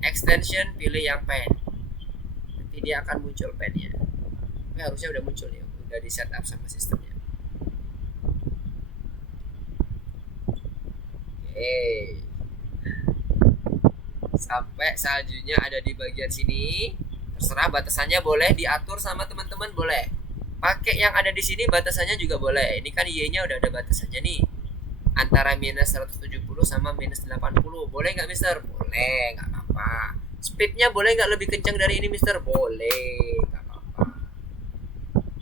extension pilih yang pen, nanti dia akan muncul pennya. Tapi harusnya udah muncul ya, udah di setup sama sistemnya. Oke, sampai saljunya ada di bagian sini. Terserah batasannya, boleh diatur sama teman-teman, boleh. Pakai yang ada di sini batasannya juga boleh. Ini kan Y-nya udah ada batasannya nih. Antara -170 sama -80. Boleh nggak Mister? Boleh, nggak apa-apa. Speednya boleh nggak lebih kencang dari ini Mister? Boleh, nggak apa-apa.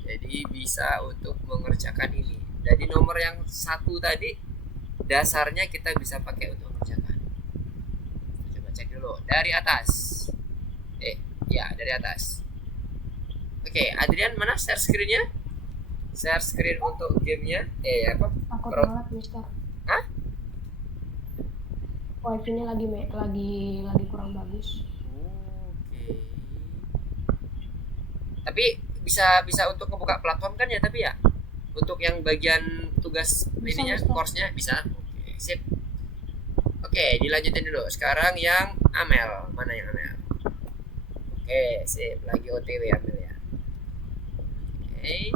Jadi bisa untuk mengerjakan ini. Jadi nomor yang 1 tadi dasarnya kita bisa pakai untuk mengerjakan. Coba cek dulu dari atas. Ya dari atas. Oke, Adrian mana share screen-nya? Share screen untuk gamenya. Apa? Takut banget, Mister. Hah? Wifi-nya lagi kurang bagus. Oke. Tapi bisa untuk ngebuka platform kan ya, tapi ya untuk yang bagian tugas Bisa, ininya, Mister. course-nya bisa. Oke, sip. Oke, dilanjutin dulu. Sekarang yang Amel. Mana yang Amel? Oke, sip. Lagi OTW Amel ya. Oke.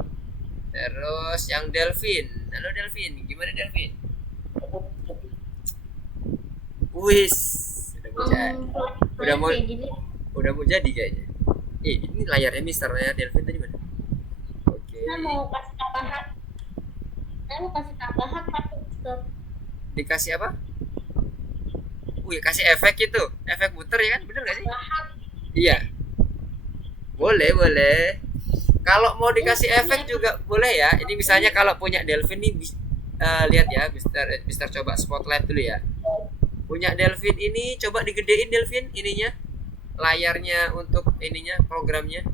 Terus yang Delvin. Halo Delvin, gimana Delvin? Wis, udah Udah mau jadi kayaknya. Ini layarnya Mister, layar Delvin tadi mana? Oke. Saya mau kasih tambahan. Tapi ke Dikasih apa? Wih, kasih efek itu, efek muter ya kan, bener gak sih? tambahan. Iya, boleh. Kalau mau dikasih efek juga boleh ya. Ini misalnya kalau punya Delvin nih, lihat ya, Mister coba spotlight dulu ya. Punya Delvin ini, coba digedein Delvin ininya, layarnya untuk ininya, programnya,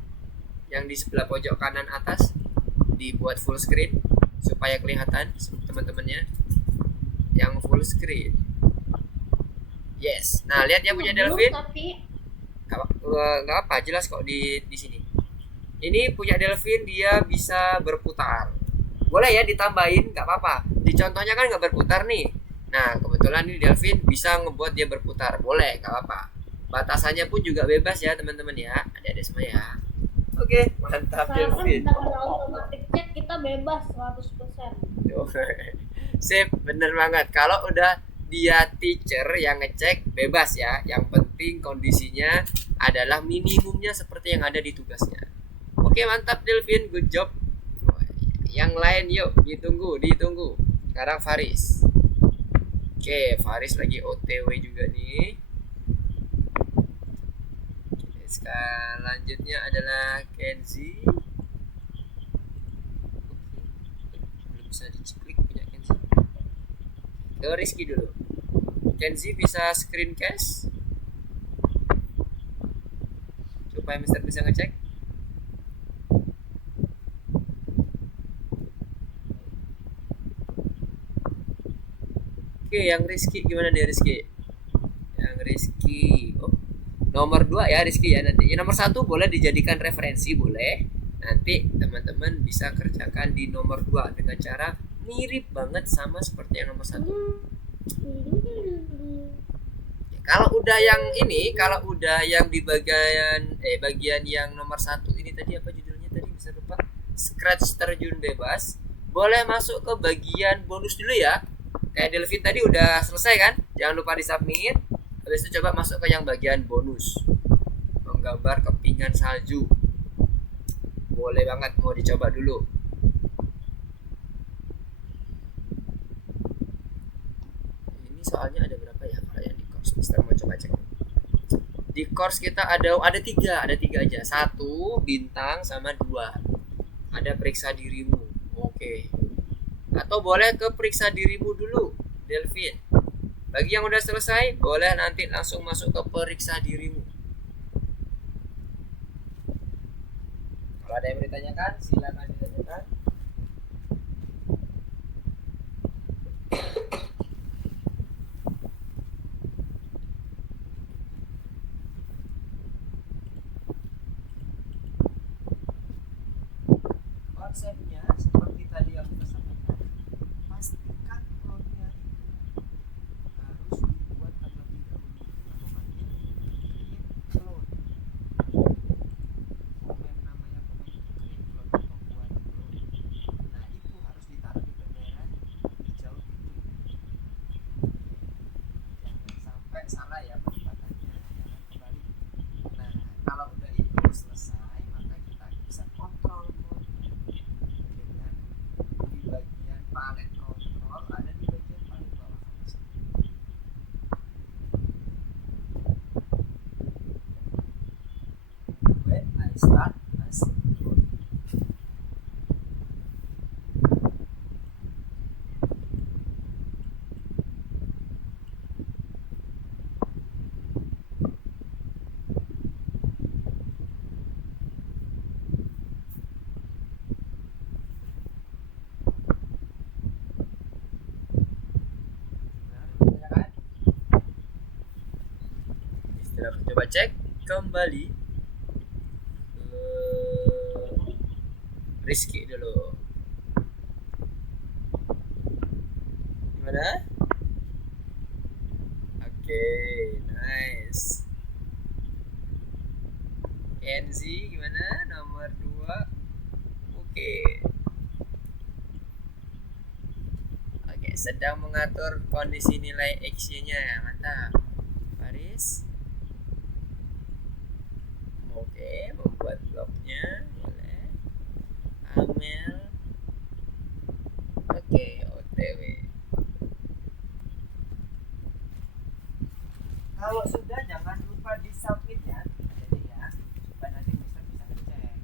yang di sebelah pojok kanan atas, dibuat full screen supaya kelihatan teman-temannya, yang full screen. Yes. Nah, lihat ya punya Delvin. Tapi Nggak apa, jelas kok di sini. Ini punya Delvin, dia bisa berputar. Boleh ya ditambahin, nggak apa-apa. Di contohnya kan nggak berputar nih. Nah, kebetulan ini Delvin bisa ngebuat dia berputar. Boleh, nggak apa-apa. Batasannya pun juga bebas ya teman-teman ya, adik-adik semua ya. Oke, mantap sekarang Delvin. kita udah otomatis cek, kita bebas 100%. Sip, bener banget. Kalau udah dia teacher yang ngecek, bebas ya. Yang penting kondisinya adalah minimumnya seperti yang ada di tugasnya. Oke, mantap Delvin, good job. Yang lain yuk, ditunggu. Sekarang Faris. Oke, Faris lagi OTW juga nih. Oke, selanjutnya adalah Kenzi. Belum bisa diceklik punya Kenzi. Ke Rizky dulu. Kenzi bisa screencast supaya Mister bisa ngecek. Oke, yang Rizky gimana nih Rizky? Yang Rizky, nomor 2 ya Rizky ya nanti. Nomor 1 boleh dijadikan referensi, boleh. Nanti teman-teman bisa kerjakan di nomor 2 dengan cara mirip banget sama seperti yang nomor 1. Kalau udah yang ini, kalau udah yang di bagian yang nomor 1 ini tadi apa judulnya tadi bisa lupa. Scratch terjun bebas. Boleh masuk ke bagian bonus dulu ya. Kayak Delvin tadi udah selesai kan? Jangan lupa di submit. Habis itu coba masuk ke yang bagian bonus. Menggambar kepingan salju. Boleh banget, mau dicoba dulu. Ini soalnya ada berapa ya kalau yang di course? Mister mau coba cek. Di course kita ada 3 aja. 1 bintang sama 2. Ada periksa dirimu. Oke. Atau boleh ke periksa dirimu dulu, Delvin. Bagi yang udah selesai, boleh nanti langsung masuk ke periksa dirimu. Kalau ada yang mau ditanyakan, silakan ditanyakan. Konsepnya seperti tadi yang kita sampaikan, pastikan formnya itu harus dibuat terlebih dahulu dengan memanggil create clone. Komen namanya komen itu create clone, membuat clone. Nah itu harus ditaruh di bendera hijau itu. Jangan sampai salah ya penempatannya, jangan kembali. Nah kalau udah itu selesai, maka kita bisa kontrol dengan di bagian palet kontrol, ada di bagian paling bawah. When I start as code. Istilah coba cek kembali ke Rizky dulu. Gimana? Oke, nice. NZ gimana? Nomor 2. Oke. Oke, sedang mengatur kondisi nilai X-nya. Mantap. Faris. Amel. Oke, OTW. Kalau sudah jangan lupa di submit ya. Jadi ya, supaya nanti Mister bisa ngecek.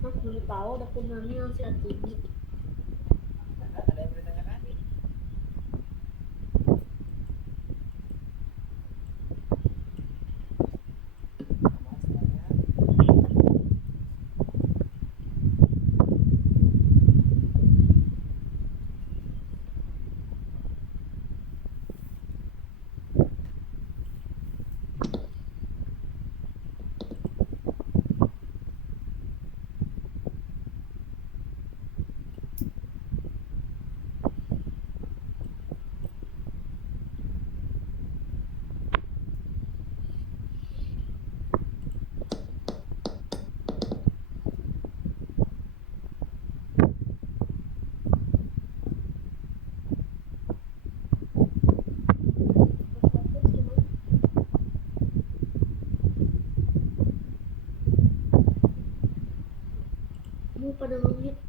Mas baru tahu ada punami yang siat tinggi. Ada yang bertanyakan? Kamu pada ngomit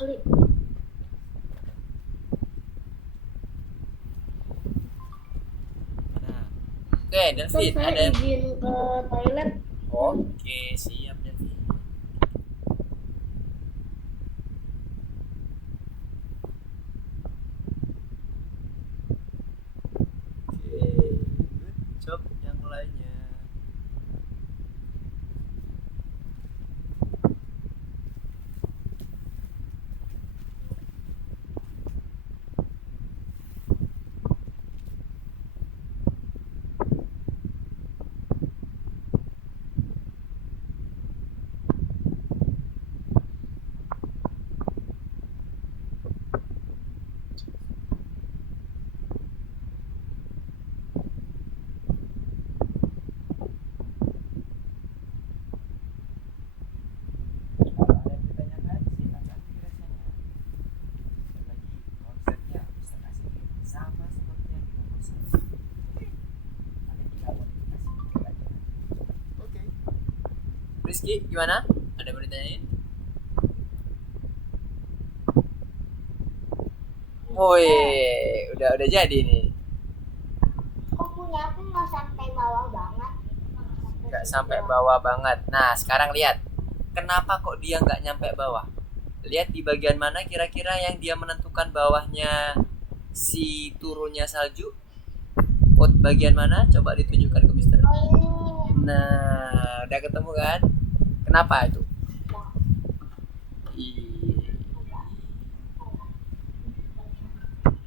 kali. Nah. Oke, Kan Delvin, saya ada. izin ke toilet. Oke, siap Delvin. Oke, good job yang lainnya. Kalau ada yang ditanyakan, silakan direspon. Sekali lagi, konsepnya bisa kasih sama seperti yang di nomor 1. Oke. Nanti tinggal modifikasi dikit aja. Oke. Rizky, gimana? Ada yang mau ditanyain? Woi, udah jadi nih. Kok punya aku nggak sampai bawah banget? Nggak sampai bawah banget. Nah, sekarang lihat. Kenapa kok dia nggak nyampe bawah? Lihat di bagian mana kira-kira yang dia menentukan bawahnya si turunnya salju. Out bagian mana? Coba ditunjukkan ke Mister. Oh ini. Nah, udah ketemu kan? Kenapa itu? Ih.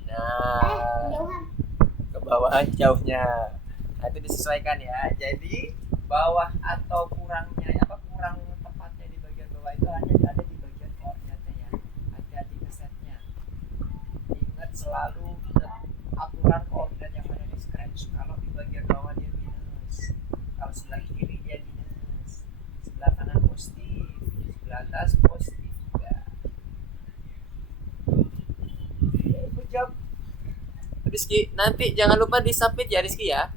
Nah, Jauhan. ke bawah jauhnya. Nah, itu disesuaikan ya. Jadi bawah atau kurangnya kurang tepatnya di bagian bawah itu hanya ada di bagian koordinatnya ya. Hati-hati ke setnya. Ingat selalu aturan koordinat yang ada di scratch. Kalau di bagian bawah dia minus, kalau sebelah kiri dia minus, sebelah kanan positif, sebelah atas positif juga. Good job Rizky, nanti jangan lupa di submit ya Rizky ya.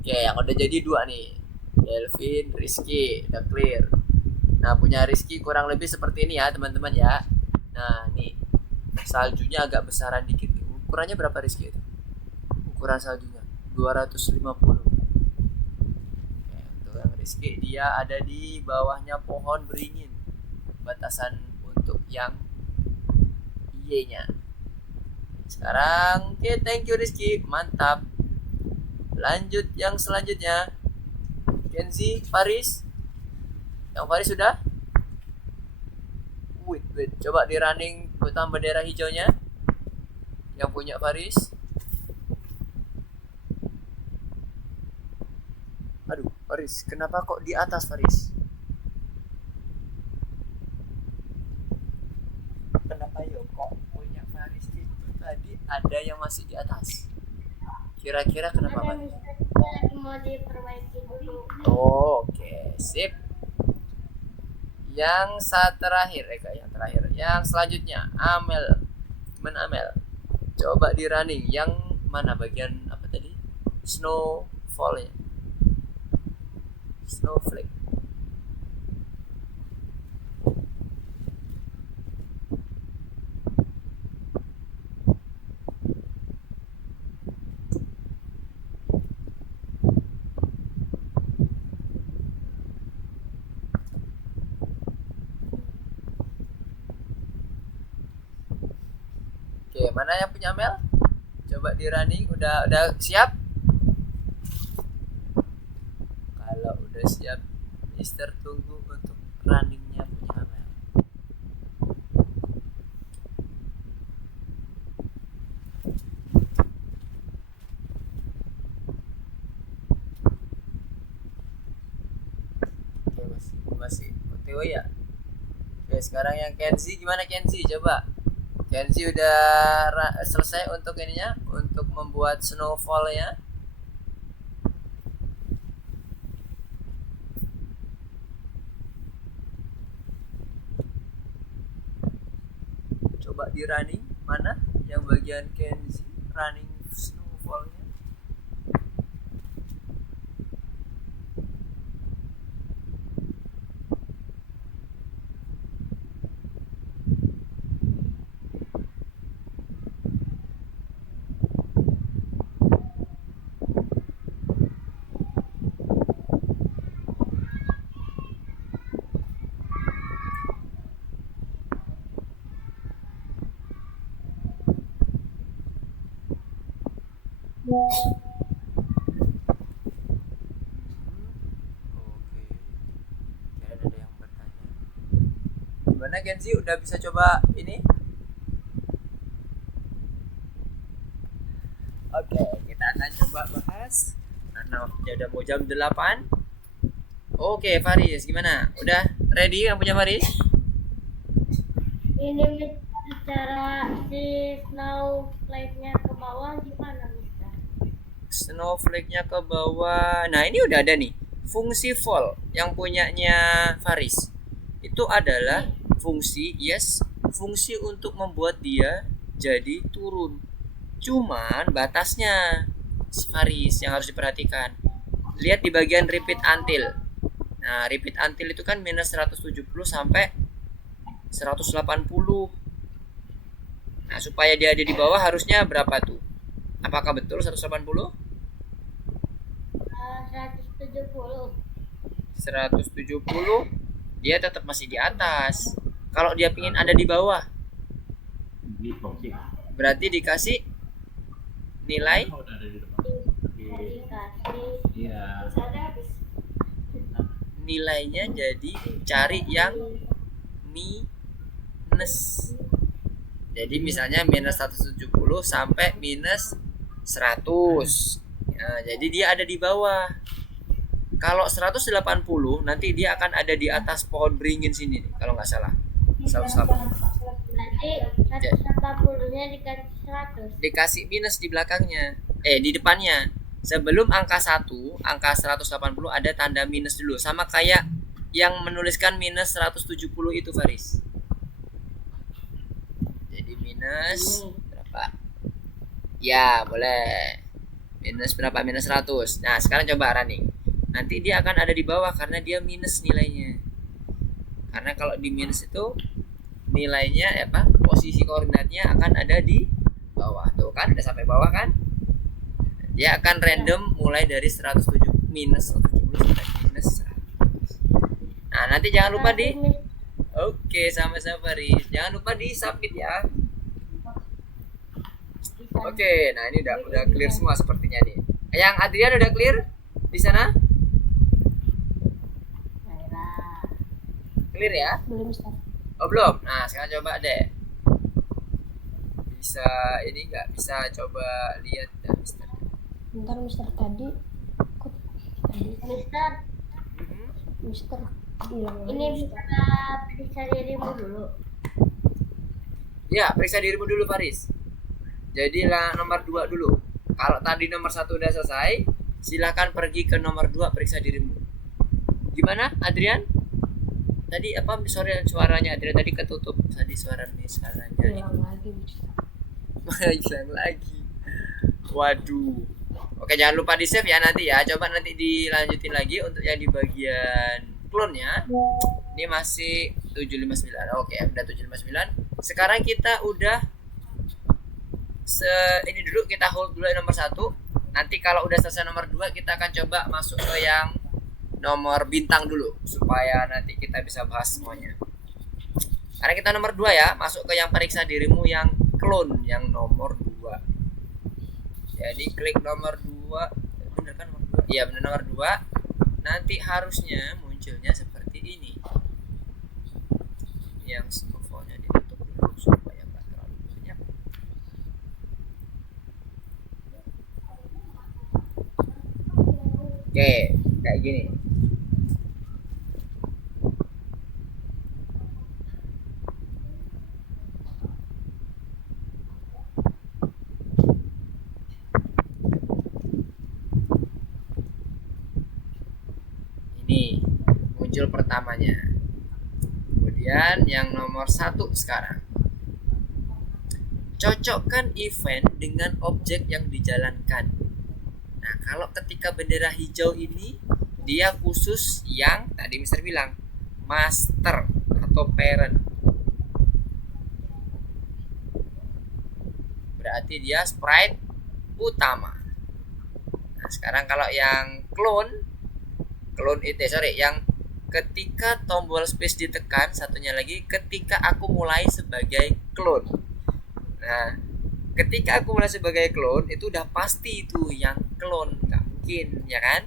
Oke, yang udah jadi 2 nih, Delvin, Rizky, udah clear. Nah, punya Rizky kurang lebih seperti ini ya teman-teman ya. Nah, nih saljunya agak besaran dikit. Ukurannya berapa Rizky itu? Ukuran saljunya 250. Oke, untuk yang Rizky dia ada di bawahnya pohon beringin. Batasan untuk yang Y-nya. Sekarang, oke, thank you Rizky, mantap. Lanjut yang selanjutnya, Kenzi, Faris. Yang Faris sudah? Wait. Coba di running utama bendera hijaunya. Yang punya Faris. Aduh, Faris, kenapa kok di atas Faris? Kenapa yo kok punya Faris itu tadi ada yang masih di atas? Kira-kira kenapa, Ada Pak? misalnya lagi mau diperbaiki dulu. Oke, sip. Yang terakhir, yang terakhir. Yang selanjutnya, Amel. Teman Amel. Coba di running. Yang mana bagian apa tadi? Snowfall-nya. Snowflake. Oke, mana yang punya Mel? Coba di running, udah siap? Kalau udah siap, Mister tunggu untuk runningnya punya Mel. Oke, masih OTW ya. Oke, sekarang yang Kenzi gimana Kenzi? Coba. Kenzi udah selesai untuk ininya, untuk membuat snowfall-nya. Coba di running, mana yang bagian Kenzi running snowfall-nya? Oke. Kira ada yang bertanya. Gimana Kenzi udah bisa coba ini? Oke, kita akan coba bahas karena udah mau jam 8. Oke, Faris gimana? Udah ready yang punya Faris? Ini cara si snowflake-nya ke bawah gimana, Mister? Snowflake-nya ke bawah. Nah, ini udah ada nih. Fungsi fall yang punyanya Faris. Itu adalah fungsi untuk membuat dia jadi turun. Cuman batasnya Faris yang harus diperhatikan. Lihat di bagian repeat until. Nah, repeat until itu kan minus 170 sampai 180. Nah, supaya dia ada di bawah harusnya berapa tuh? Apakah betul 180? 170. 170 dia tetap masih di atas. Kalau dia pingin ada di bawah, berarti dikasih nilai Dikasih. nilainya jadi cari yang minus. Jadi misalnya minus 170 sampai minus 100. Nah, jadi dia ada di bawah. Kalau 180 nanti dia akan ada di atas pohon beringin sini nih, kalau nggak salah. 180. Nanti 180-nya dikasih 100. Dikasih minus di belakangnya. Di depannya. Sebelum angka 1, angka 180 ada tanda minus dulu. Sama kayak yang menuliskan minus 170 itu Faris. Jadi minus berapa? Ya, boleh. Minus berapa? Minus 100. Nah, sekarang coba running. Nanti dia akan ada di bawah karena dia minus nilainya. Karena kalau di minus itu nilainya posisi koordinatnya akan ada di bawah. Tuh kan, udah sampai bawah kan? Dia akan random mulai dari 170 minus 170 sampai minus 100. Nah, nanti jangan lupa di Oke, sama-sama Faris. Jangan lupa di submit ya. Oke, nah ini udah clear semua sepertinya nih. Yang Adrian udah clear di sana? Clear ya? Belum, Mister. Oh belum. Nah sekarang coba deh. Bisa ini nggak? Bisa coba lihat dah, Mister. Bentar Mister tadi kok tadi Mister, Mhm. Mister bilang ini lagi, bisa periksa dirimu dulu. Ya, periksa dirimu dulu Faris. Jadi lah nomor 2 dulu. Kalau tadi nomor 1 udah selesai, silakan pergi ke nomor 2 periksa dirimu. Gimana Adrian? Tadi apa suaranya Adrian tadi ketutup tadi suaranya bilang lagi Mister. hilang lagi. Waduh. Oke, jangan lupa di save ya nanti ya. Coba nanti dilanjutin lagi untuk yang di bagian clone-nya. Ini masih 759. Oke, udah 759. Sekarang kita udah ini dulu, kita hold dulu yang nomor 1. Nanti kalau udah selesai nomor 2 kita akan coba masuk ke yang nomor bintang dulu supaya nanti kita bisa bahas semuanya. Karena kita nomor 2 ya, masuk ke yang periksa dirimu yang clone yang nomor 2. Jadi klik nomor 2. Bener kan nomor 2? Iya, bener nomor 2. Nanti harusnya munculnya seperti ini. Yang smartphone-nya ditutup dulu supaya nggak terlalu banyak. Oke, kayak gini. Ini muncul pertamanya. Kemudian yang nomor 1 sekarang. Cocokkan event dengan objek yang dijalankan. Nah, kalau ketika bendera hijau ini dia khusus yang tadi Mister bilang master atau parent. Berarti dia sprite utama. Nah, sekarang kalau yang clone itu yang ketika tombol space ditekan, satunya lagi ketika aku mulai sebagai clone. Nah, ketika aku mulai sebagai clone itu udah pasti itu yang clone, nggak mungkin ya kan.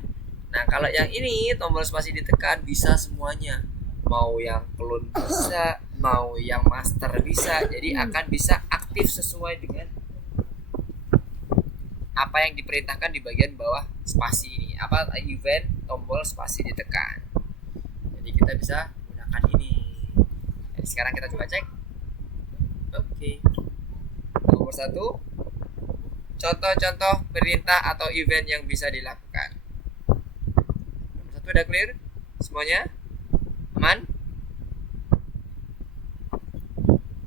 Nah kalau yang ini tombol spasi ditekan bisa semuanya, mau yang clone bisa, mau yang master bisa, jadi akan bisa aktif sesuai dengan apa yang diperintahkan di bagian bawah spasi ini, apa event tombol spasi ditekan. Jadi kita bisa gunakan ini. Jadi sekarang kita coba cek. Oke. Nomor 1, contoh-contoh perintah atau event yang bisa dilakukan. Nomor 1 udah clear semuanya? Aman?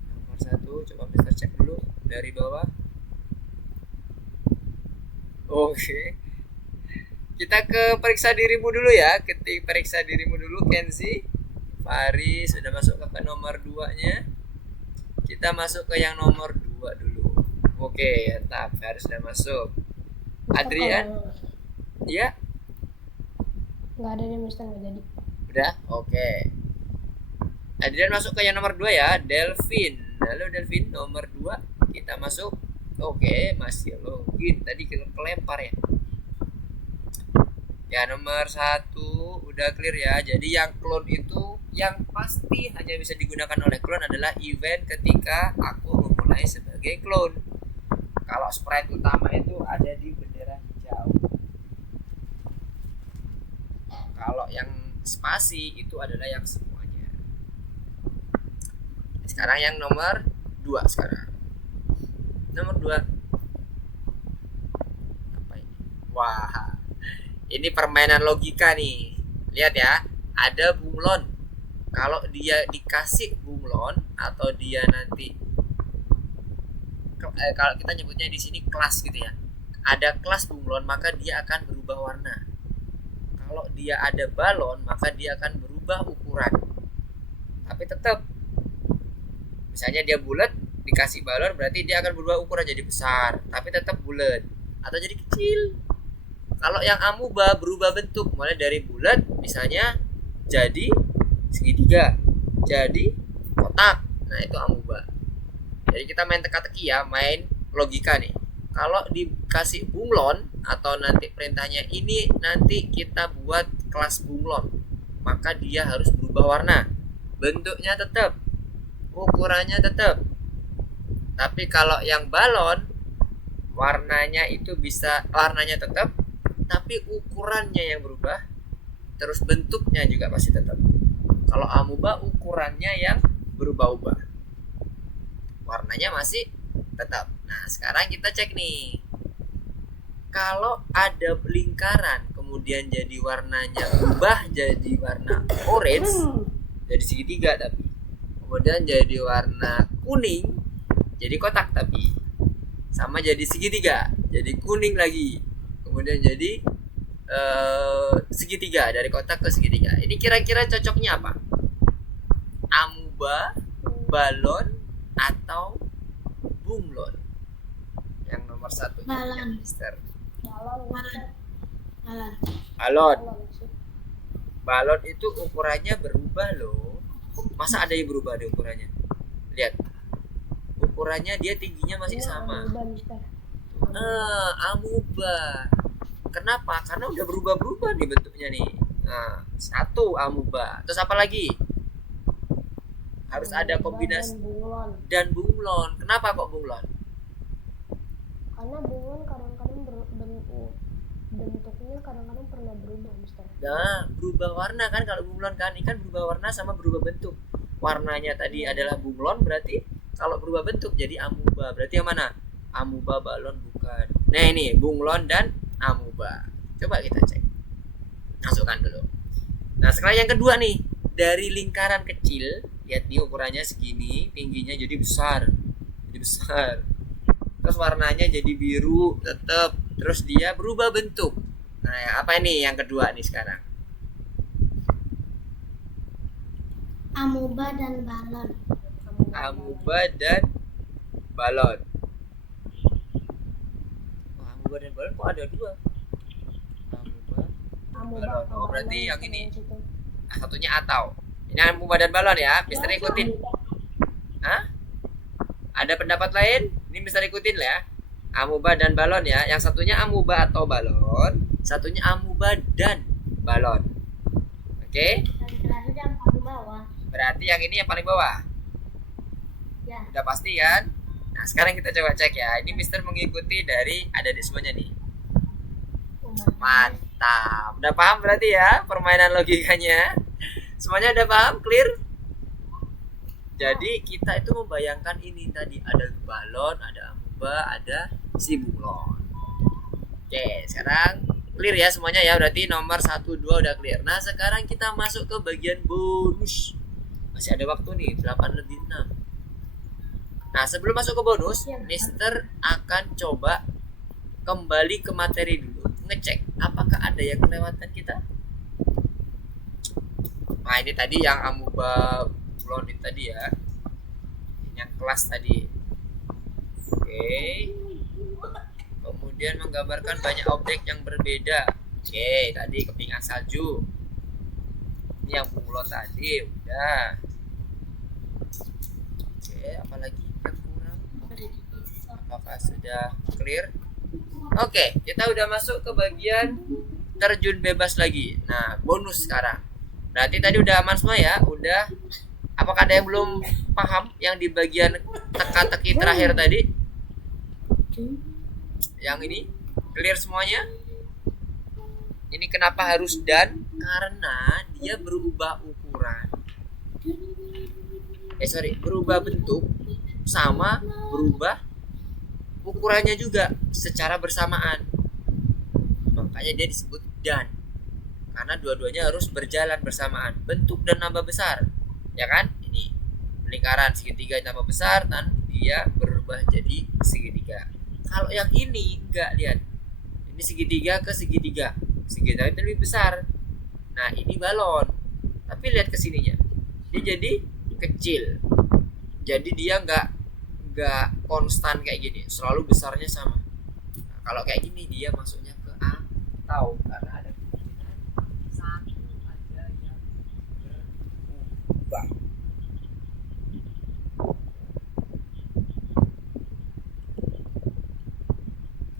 Nomor 1 coba Mister cek dulu dari bawah. Oke. Kita ke periksa dirimu dulu ya. Ketik periksa dirimu dulu Kenzi. Faris sudah masuk ke nomor 2-nya. Kita masuk ke yang nomor 2 dulu. Oke, mantap. Faris sudah masuk. Adrian? Iya? Nggak ada deh Mister, nggak jadi. Udah? Oke. Adrian masuk ke yang nomor 2 ya. Delvin. Halo Delvin, nomor 2. Kita masuk. Oke, masih login. Tadi kelempar ya. Ya, nomor 1 udah clear ya. Jadi yang clone itu yang pasti hanya bisa digunakan oleh clone adalah event ketika aku memulai sebagai clone. Kalau sprite utama itu ada di bendera hijau. Kalau yang spasi itu adalah yang semuanya. Sekarang yang nomor 2 sekarang. Nomor 2. Apa ini? Wah. Ini permainan logika nih. Lihat ya, ada bunglon. Kalau dia dikasih bunglon atau dia nanti kalau kita nyebutnya di sini kelas gitu ya. Ada kelas bunglon maka dia akan berubah warna. Kalau dia ada balon maka dia akan berubah ukuran. Tapi tetap misalnya dia bulat dikasih balon berarti dia akan berubah ukuran jadi besar, tapi tetap bulat atau jadi kecil. Kalau yang amuba berubah bentuk mulai dari bulat misalnya jadi segitiga, jadi kotak. Nah, itu amuba. Jadi kita main teka-teki ya, main logika nih. Kalau dikasih bunglon atau nanti perintahnya ini nanti kita buat kelas bunglon, maka dia harus berubah warna. Bentuknya tetap, ukurannya tetap. Tapi kalau yang balon, warnanya tetap, tapi ukurannya yang berubah, terus bentuknya juga pasti tetap. Kalau amuba ukurannya yang berubah-ubah, warnanya masih tetap. Nah, sekarang kita cek nih. Kalau ada lingkaran kemudian jadi warnanya ubah jadi warna orange, jadi segitiga tapi. Kemudian jadi warna kuning, jadi kotak tapi. Sama jadi segitiga, jadi kuning lagi. Kemudian jadi segitiga, dari kotak ke segitiga. Ini kira-kira cocoknya apa? Amuba, balon, atau bunglon? Yang nomor satu Balon. Mister. Balon. Balon. Balon. Balon sih. Balon itu ukurannya berubah loh. Masa ada yang berubah deh ukurannya? Lihat. Ukurannya dia tingginya masih sama. Amuba, Mister. Amuba. Kenapa? Karena udah berubah-berubah nih bentuknya nih. Nah, satu amuba. Terus apa lagi? Harus ada kombinasi Dan bunglon. dan bunglon. Kenapa kok bunglon? Karena bunglon kadang-kadang bentuknya kadang-kadang pernah berubah, Mister. Nah, berubah warna kan kalau bunglon kan, ikan berubah warna sama berubah bentuk. Warnanya tadi adalah bunglon, berarti kalau berubah bentuk jadi amuba. Berarti yang mana? Amuba, balon, bukan. Nah, ini bunglon dan amuba. Coba kita cek. Masukkan dulu. Nah, sekarang yang kedua nih, dari lingkaran kecil, lihat nih ukurannya segini, tingginya jadi besar. Jadi besar. Terus warnanya jadi biru tetap, terus dia berubah bentuk. Nah, apa ini yang kedua nih sekarang? Amuba dan balon. Amuba dan balon. Wah, amuba dan balon kok ada dua? Amuba, balon. Oh, berarti yang ini. Nah, satunya atau. Ini amuba dan balon ya. Mister ikutin. Hah? Ada pendapat lain? Ini Mister ikutin lah ya. Amuba dan balon ya. Yang satunya amuba atau balon, satunya amuba dan balon. Oke? Dan terakhir yang paling bawah. Berarti yang ini yang paling bawah. Ya. Udah pasti kan? Nah, sekarang kita coba cek ya. Ini Mister mengikuti dari adik semuanya nih. Mantap. Udah paham berarti ya permainan logikanya? Semuanya udah paham? Clear? Jadi kita itu membayangkan ini tadi, ada balon, ada amuba, ada si bunglon. Oke, sekarang clear ya semuanya ya. Berarti nomor 1, 2 udah clear. Nah, sekarang kita masuk ke bagian bonus. Masih ada waktu nih, 8:06. Nah, sebelum masuk ke bonus, Mister akan coba kembali ke materi dulu, ngecek apakah ada yang kelewatan kita. Nah, ini tadi yang amuba bunglon itu tadi ya, yang kelas tadi. Oke. Kemudian menggambarkan banyak objek yang berbeda. Oke, tadi kepingan salju. Ini yang bunglon tadi udah. Oke, apalagi yang kurang? Apakah sudah clear? Oke, kita udah masuk ke bagian terjun bebas lagi. Nah, bonus sekarang. Berarti tadi udah aman semua ya? Udah. Apakah ada yang belum paham yang di bagian teka-teki terakhir tadi? Yang ini clear semuanya? Ini kenapa harus dan? Karena dia berubah ukuran. Berubah bentuk sama berubah ukurannya juga secara bersamaan. Makanya dia disebut dan. Karena dua-duanya harus berjalan bersamaan. Bentuk dan nambah besar. Ya kan? Ini lingkaran segitiga tambah besar dan dia berubah jadi segitiga. Kalau yang ini enggak, lihat. Ini segitiga ke segitiga. Segitiga itu lebih besar. Nah, ini balon. Tapi lihat ke sininya. Dia jadi kecil. Jadi dia enggak konstan kayak gini. Selalu besarnya sama. Nah, kalau kayak gini dia masuknya ke atau karena ada kemungkinan satu aja yang berubah.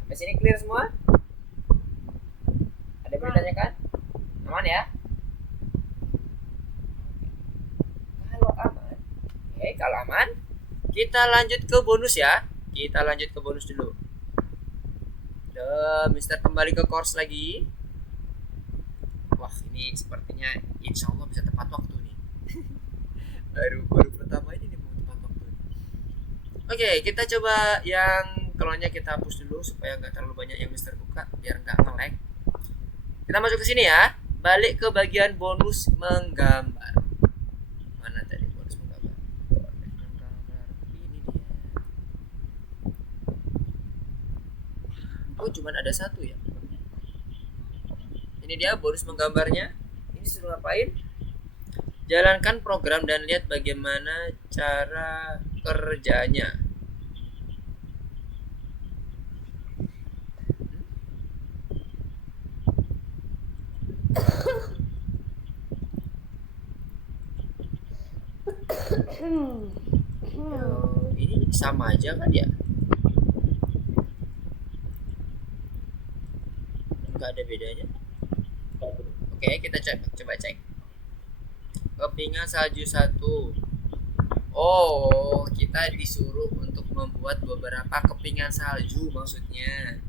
Sampai sini clear semua? Ada yang ditanyakan? Aman ya? Kalau aman, halaman. Kita lanjut ke bonus ya. Kita lanjut ke bonus dulu. Mister kembali ke course lagi. Wah, ini sepertinya insya Allah bisa tepat waktu nih. baru pertama ini nih mau tepat waktu. Oke, kita coba yang clone-nya kita hapus dulu supaya nggak terlalu banyak yang Mister buka biar nggak nge-lag. Kita masuk ke sini ya. Balik ke bagian bonus menggambar. Mana tadi bonus menggambar? Bonus menggambar. Ini dia. Oh, cuman ada satu ya. Ini dia bonus menggambarnya. Ini suruh ngapain? Jalankan program dan lihat bagaimana cara kerjanya. Ini sama aja kan ya? Nggak ada bedanya. Oke, kita coba cek. Kepingan salju 1. Oh, kita disuruh untuk membuat beberapa kepingan salju maksudnya.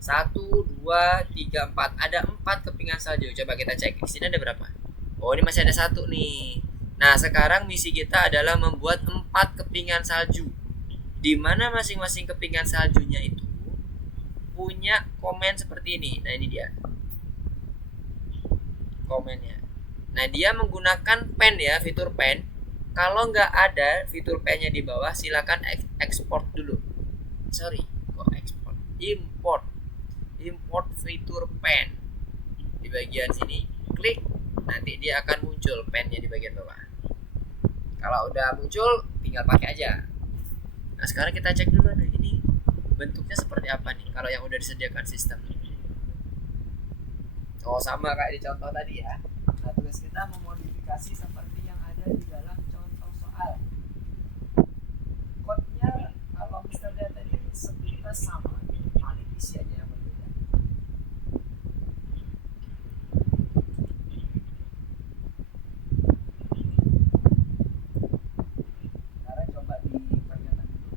1, 2, 3, 4. Ada 4 kepingan salju. Coba kita cek. Di sini ada berapa? Oh, ini masih ada 1 nih. Nah, sekarang misi kita adalah membuat 4 kepingan salju. Di mana masing-masing kepingan saljunya itu punya komen seperti ini. Nah, ini dia. Komennya. Nah, dia menggunakan pen ya, fitur pen. Kalau nggak ada fitur pen-nya di bawah, silakan export dulu. Sorry, kok export? Import fitur pen. Di bagian sini, klik. Nanti dia akan muncul pen-nya di bagian bawah. Kalau udah muncul, tinggal pakai aja. Nah, sekarang kita cek dulu nih, ini bentuknya seperti apa nih kalau yang udah disediakan sistem. Oh, sama kayak di contoh tadi ya. Nah, tugas kita memodifikasi seperti yang ada di dalam contoh soal. Code-nya kalau Mister lihat tadi sepintas sama, paling isi aja yang berbeda. Sekarang coba diperlihatkan dulu.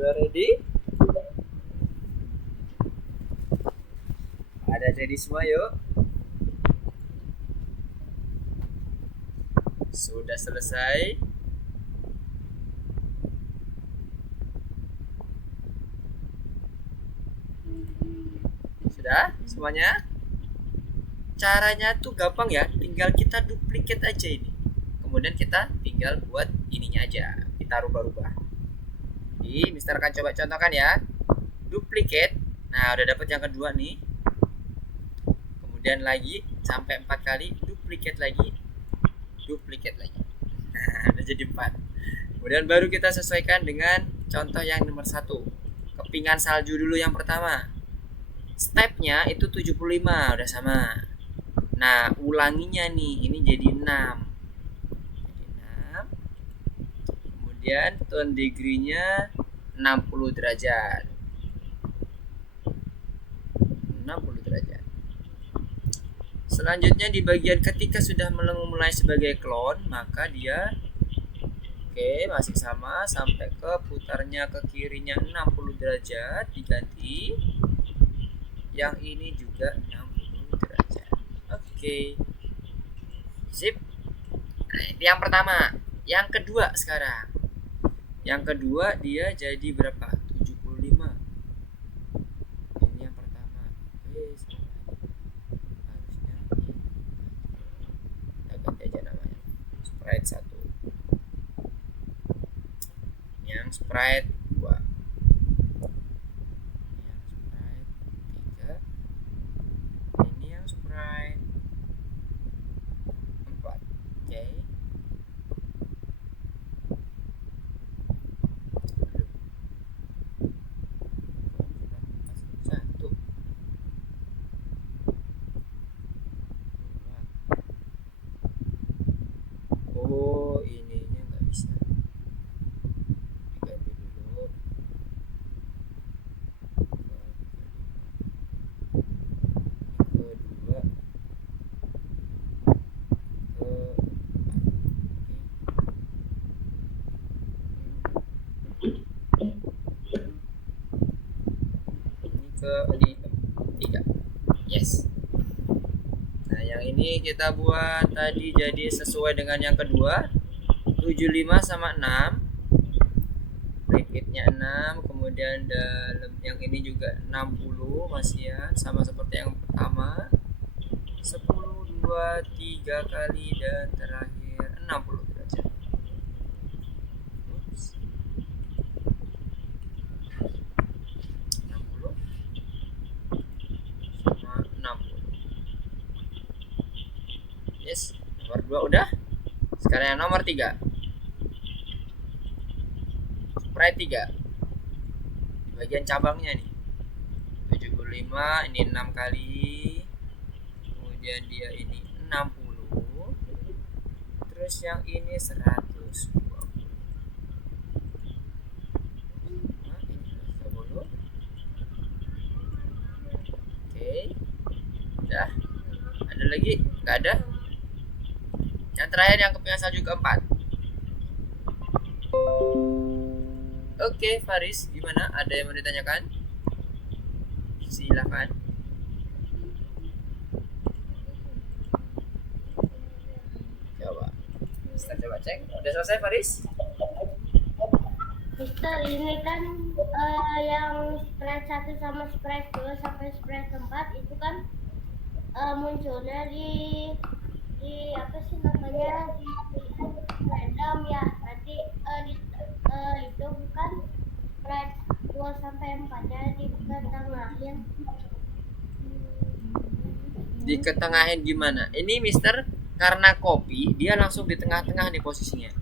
Sudah ready? Ada ready semua yuk. Sudah selesai. Sudah semuanya? Caranya tuh gampang ya, tinggal kita duplicate aja ini. Kemudian kita tinggal buat ininya aja, kita rubah-rubah. Jadi Mister akan coba contohkan ya. Duplicate. Nah, udah dapat yang kedua nih. Kemudian lagi sampai 4 kali, duplicate lagi. Duplicate lagi. Nah, udah jadi 4. Kemudian baru kita sesuaikan dengan contoh yang nomor 1. Kepingan salju dulu yang pertama. Stepnya itu 75, udah sama. Nah, ulanginya nih, ini jadi 6. Kemudian turn degree-nya 60 derajat. 60 derajat. Selanjutnya di bagian ketika sudah mulai sebagai clone, maka dia masih sama sampai ke putarnya ke kirinya 60 derajat diganti. Yang ini juga 60 derajat. Sip. Nah, itu yang pertama. Yang kedua sekarang. Yang kedua dia jadi berapa? 75. Ini yang pertama. Harusnya kita ganti aja namanya. Sprite 1. Yang sprite 2. Yang sprite 3. Ini yang sprite 4. Oh, ininya nggak bisa. Diganti dulu. Kedua. Ini ke 3. Yes. Nah, yang ini kita buat tadi jadi sesuai dengan yang kedua. 75 sama 6. Repeatnya 6. Kemudian dalam yang ini juga 60 masih ya, sama seperti yang pertama. 10, 2, 3 kali dan terakhir 60 derajat. Oops. 60 sama 60. Yes, nomor 2 udah. Sekarang yang nomor 3. Sprite 3. Di bagian cabangnya nih. 75, ini 6 kali. Kemudian dia ini 60. Terus yang ini 120. Nah, ini 120. Oke. Udah. Ada lagi? Nggak ada? Yang terakhir yang kepingan salju keempat. Oke, Faris, gimana? Ada yang mau ditanyakan? Silakan. Coba. Mister coba cek. Udah selesai, Faris? Mister, ini kan yang sprite 1 sama sprite 2 sampai sprite 4 itu kan munculnya di apa sih namanya, di random ya. Berarti itu bukan sprite 2 sampai 4 nya diketengahin. Diketengahin gimana? Ini Mister karena copy dia langsung di tengah-tengah nih posisinya.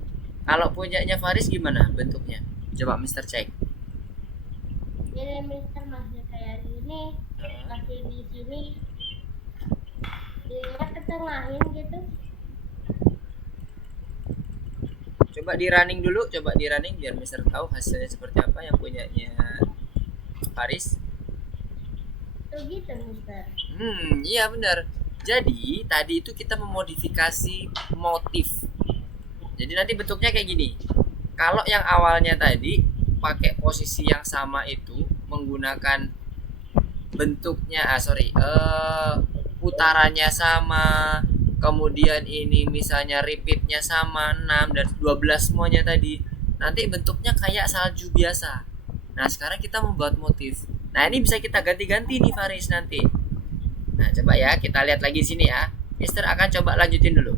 Kalau punyanya Faris gimana bentuknya? Coba Mister cek. Jadi Mister masih kayak gini, masih di sini, dia ketengahin gitu. Coba di running dulu, coba di running biar Mister tahu hasilnya seperti apa yang punyanya Faris. Tuh gitu Mister. Iya benar. Jadi tadi itu kita memodifikasi motif. Jadi nanti bentuknya kayak gini. Kalau yang awalnya tadi pakai posisi yang sama itu menggunakan bentuknya putarannya sama, kemudian ini misalnya repeatnya sama 6 dan 12 semuanya tadi, nanti bentuknya kayak salju biasa. Nah sekarang kita membuat motif. Nah ini bisa kita ganti-ganti nih Faris nanti. Nah coba ya kita lihat lagi sini ya. Mister akan coba lanjutin dulu.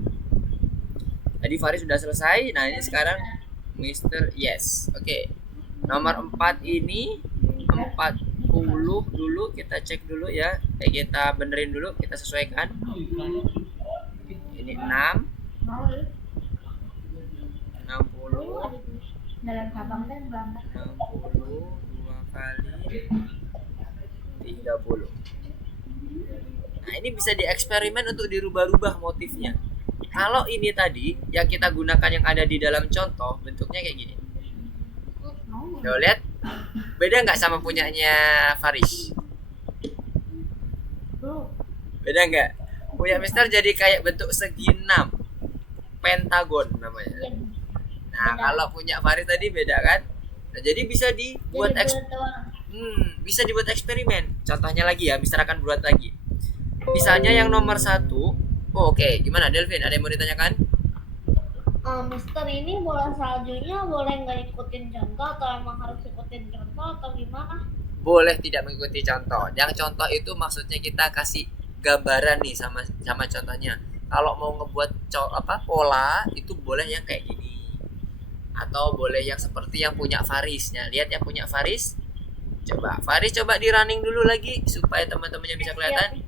Tadi Faris sudah selesai. Nah ini sekarang Mister yes. Oke. Nomor 4 ini 40 dulu, kita cek dulu ya. Kita benerin dulu, kita sesuaikan. Ini 6 60 dalam kabang dan berangkat 60 2 kali 30. Nah ini bisa dieksperimen untuk dirubah-rubah motifnya. Kalau ini tadi yang kita gunakan yang ada di dalam contoh bentuknya kayak gini. Tuh lihat, beda nggak sama punyanya Faris? Beda nggak? Punya Mister jadi kayak bentuk segi 6, pentagon namanya. Nah kalau punya Faris tadi beda kan? Nah, jadi bisa dibuat bisa dibuat eksperimen. Contohnya lagi ya, Mister akan buat lagi. Misalnya yang nomor 1. Oke. Gimana Delvin? Ada yang mau ditanyakan? Mister ini bola saljunya boleh nggak ikutin contoh atau emang harus ikutin contoh atau gimana? Boleh tidak mengikuti contoh. Yang contoh itu maksudnya kita kasih gambaran nih sama contohnya. Kalau mau ngebuat pola itu boleh yang kayak gini. Atau boleh yang seperti yang punya Farisnya. Lihat yang punya Faris. Coba Faris coba di running dulu lagi supaya teman-temannya bisa kelihatan.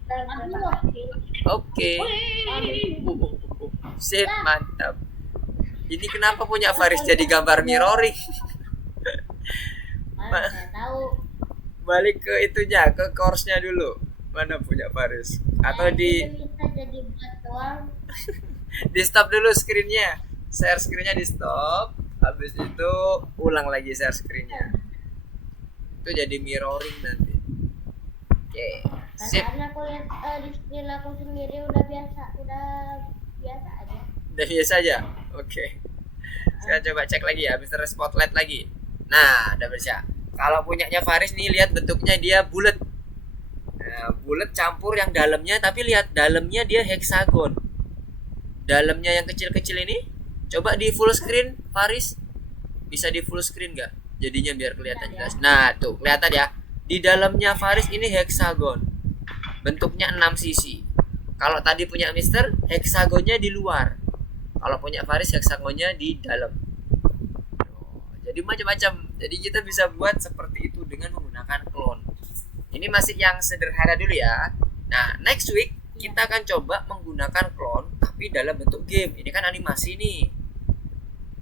Oke. Sip, mantap. Ini kenapa punya Faris jadi gambar mirroring? tahu. Balik ke itunya, ke course-nya dulu. Mana punya Faris? Atau kita jadi buat doang. di stop dulu screen-nya. Share screen-nya di stop. Habis itu ulang lagi share screen-nya. Itu jadi mirroring nanti. Oke. Sip. Karena aku lihat di screen aku sendiri udah biasa aja. Udah biasa aja. Oke. Sekarang coba cek lagi ya, Mister Spotlight lagi. Nah, udah bisa. Kalau punyanya Faris nih, lihat bentuknya dia bulat. Nah, bulat campur yang dalamnya, tapi lihat dalamnya dia heksagon. Dalamnya yang kecil-kecil ini, coba di full screen Faris. Bisa di full screen nggak? Jadinya biar kelihatan jelas. Nah, tuh kelihatan ya. Di dalamnya Faris ini heksagon. Bentuknya 6 sisi. Kalau tadi punya Mister, heksagonnya di luar. Kalau punya Faris, heksagonnya di dalam. Jadi macam-macam. Jadi kita bisa buat seperti itu dengan menggunakan clone. Ini masih yang sederhana dulu ya. Nah, next week kita akan coba menggunakan clone tapi dalam bentuk game. Ini kan animasi nih.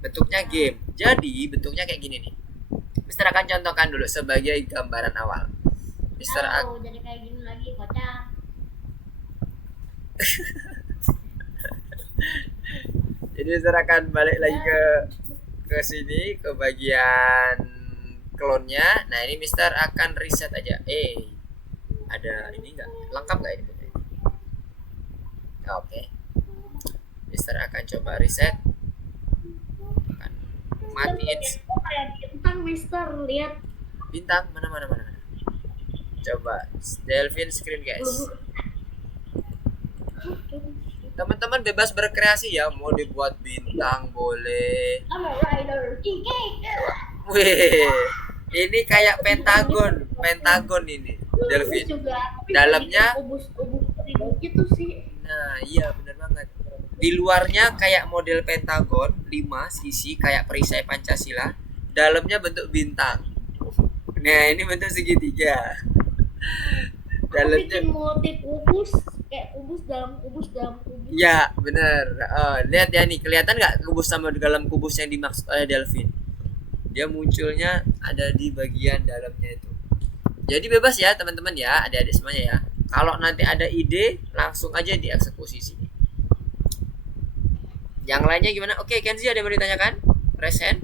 Bentuknya game. Jadi bentuknya kayak gini nih. Mister akan contohkan dulu sebagai gambaran awal. Mister jadi kayak gini lagi kocak. Jadi Mister akan balik lagi ke sini ke bagian clone-nya. Nah, ini Mister akan reset aja. Ada ini enggak? Lengkap enggak ini? Oke. Mister akan coba reset. Akan matiin Kayak bintang Mister, lihat. bintang mana. Coba Delvin screen guys. Teman-teman bebas berkreasi ya, mau dibuat bintang boleh. I'm a rider. Wih, ini kayak pentagon ini, Delvin. Dalamnya ubus gitu sih. Nah, iya benar banget. Di luarnya kayak model pentagon, 5 sisi kayak perisai Pancasila. Dalamnya bentuk bintang. Nah, ini bentuk segitiga. Aku bikin motif ubus, kayak ubus dalam kubus. Ya, benar. Lihat ya nih, kelihatan nggak kubus sama dalam kubus yang dimaksud oleh Delvin? Dia munculnya ada di bagian dalamnya itu. Jadi bebas ya teman-teman ya, adik-adik semuanya ya. Kalau nanti ada ide, langsung aja dieksekusi sini. Yang lainnya gimana? Oke, Kenzi ada yang mau ditanyakan? Present?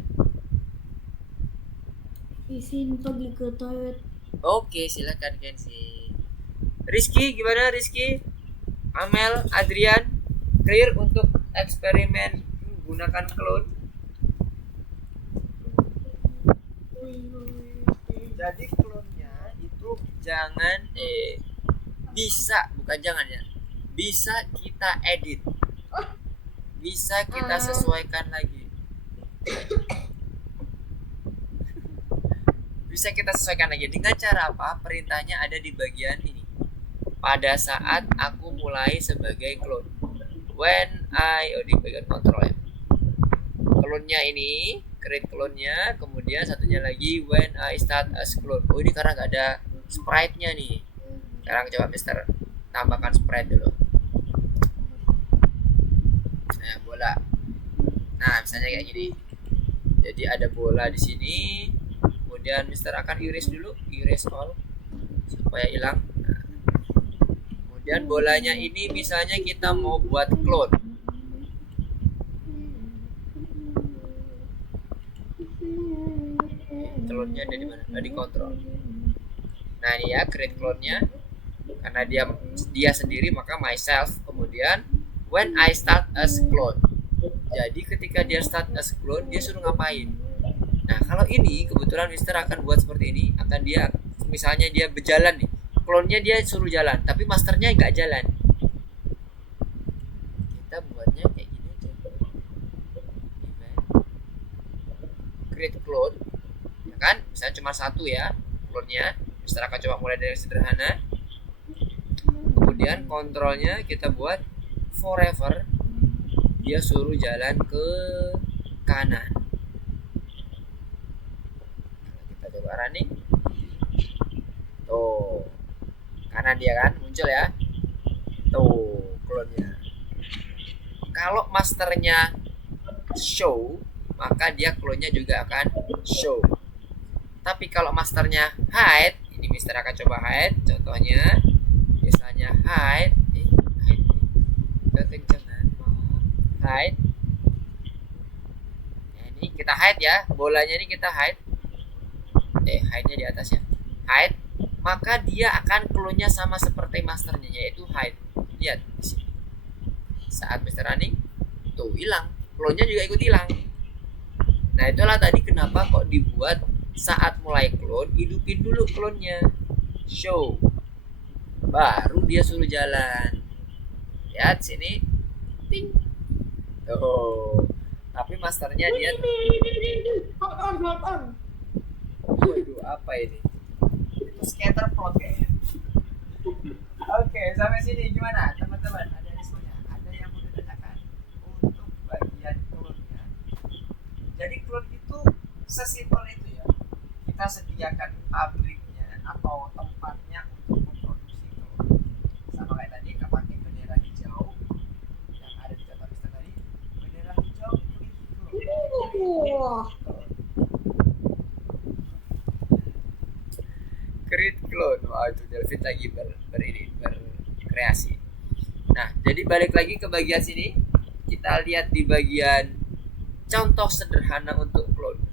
Izin pergi ke toilet. Oke, silakan Kenzi. Rizky, gimana Rizky? Amel, Adrian, clear untuk eksperimen menggunakan clone? Jadi klonnya itu jangan bisa, bukan jangan ya. Bisa kita edit. Bisa kita sesuaikan lagi. Bisa kita sesuaikan lagi dengan cara apa? Perintahnya ada di bagian ini. Pada saat aku mulai sebagai clone. Di bagian kontrol ya. Clone-nya ini, create clone-nya, kemudian satunya lagi when I start as clone. Oh, ini karena nggak ada sprite-nya nih. Sekarang coba Mister tambahkan sprite dulu. Nah, bola. Nah, misalnya kayak gini. Jadi ada bola di sini. Kemudian Mister akan iris dulu, iris all supaya hilang. Nah, kemudian bolanya ini misalnya kita mau buat clone. Clone-nya ada di mana? Ada di kontrol. Nah, ini ya create clone-nya. Karena dia sendiri maka myself. Kemudian when I start as clone. Jadi ketika dia start as clone, dia suruh ngapain? Nah, kalau ini kebetulan Mister akan buat seperti ini, akan dia misalnya dia berjalan nih. Clone-nya dia suruh jalan, tapi masternya nggak jalan. Kita buatnya kayak gini aja. Create clone, ya kan? Misalnya cuma satu ya clone-nya. Mister akan coba mulai dari yang sederhana. Kemudian kontrolnya kita buat forever. Dia suruh jalan ke kanan. Kita coba running. Tuh, kanan dia kan muncul ya. Tuh clone-nya. Kalau masternya show, maka dia clone-nya juga akan show. Tapi kalau masternya hide, ini Mister akan coba hide. Contohnya, misalnya hide, kekencangan, hide. Nah, ini kita hide ya, bolanya ini kita hide. Hide-nya di atas ya. Hide, maka dia akan clone-nya sama seperti masternya, yaitu hide. Lihat di sini. Saat Mister running, tuh hilang, clone-nya juga ikut hilang. Nah, itulah tadi kenapa kok dibuat saat mulai clone, hidupin dulu clone-nya. Show. Baru dia suruh jalan. Lihat sini. Ting. Oh. Tapi masternya dia Hold on. waduh, apa ini? Itu scatter plot kayaknya. Oke, sampai sini gimana teman-teman? Ada responnya? Ada yang mau ditanyakan untuk bagian clone-nya? Jadi clone itu sesimpel itu ya. Kita sediakan pabriknya atau tempatnya untuk memproduksi clone. Sama kayak tadi, kita pakai bendera hijau yang ada di contoh Mister tadi. Bendera hijau klik clone. Create clone. Wah, itu Delvin lagi berkreasi. Nah, jadi balik lagi ke bagian sini. Kita lihat di bagian contoh sederhana untuk clone.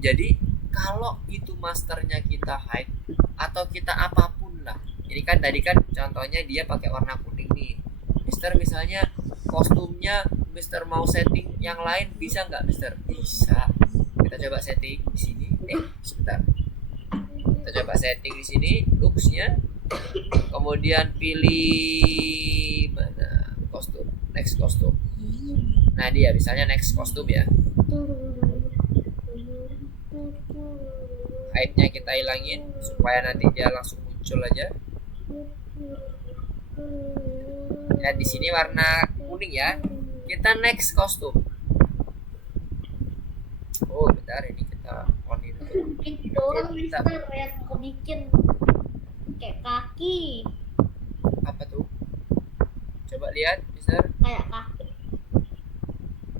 Jadi kalau itu masternya kita hide atau kita apapun lah. Ini kan tadi kan contohnya dia pakai warna kuning nih. Mister misalnya kostumnya Mister mau setting yang lain, bisa nggak Mister? Bisa. Kita coba setting di sini. Sebentar. Kita coba setting di sini looks-nya. Kemudian pilih mana kostum, next kostum. Nah, dia misalnya next kostum ya. Height-nya kita hilangin supaya nanti dia langsung muncul aja. Ya, di sini warna kuning ya. Kita next kostum. Oh, bentar, ini kita on ini dulu. Itu orang Mister yang aku bikin kayak kaki, Apa tuh? Coba lihat, Mister. kayak kaki.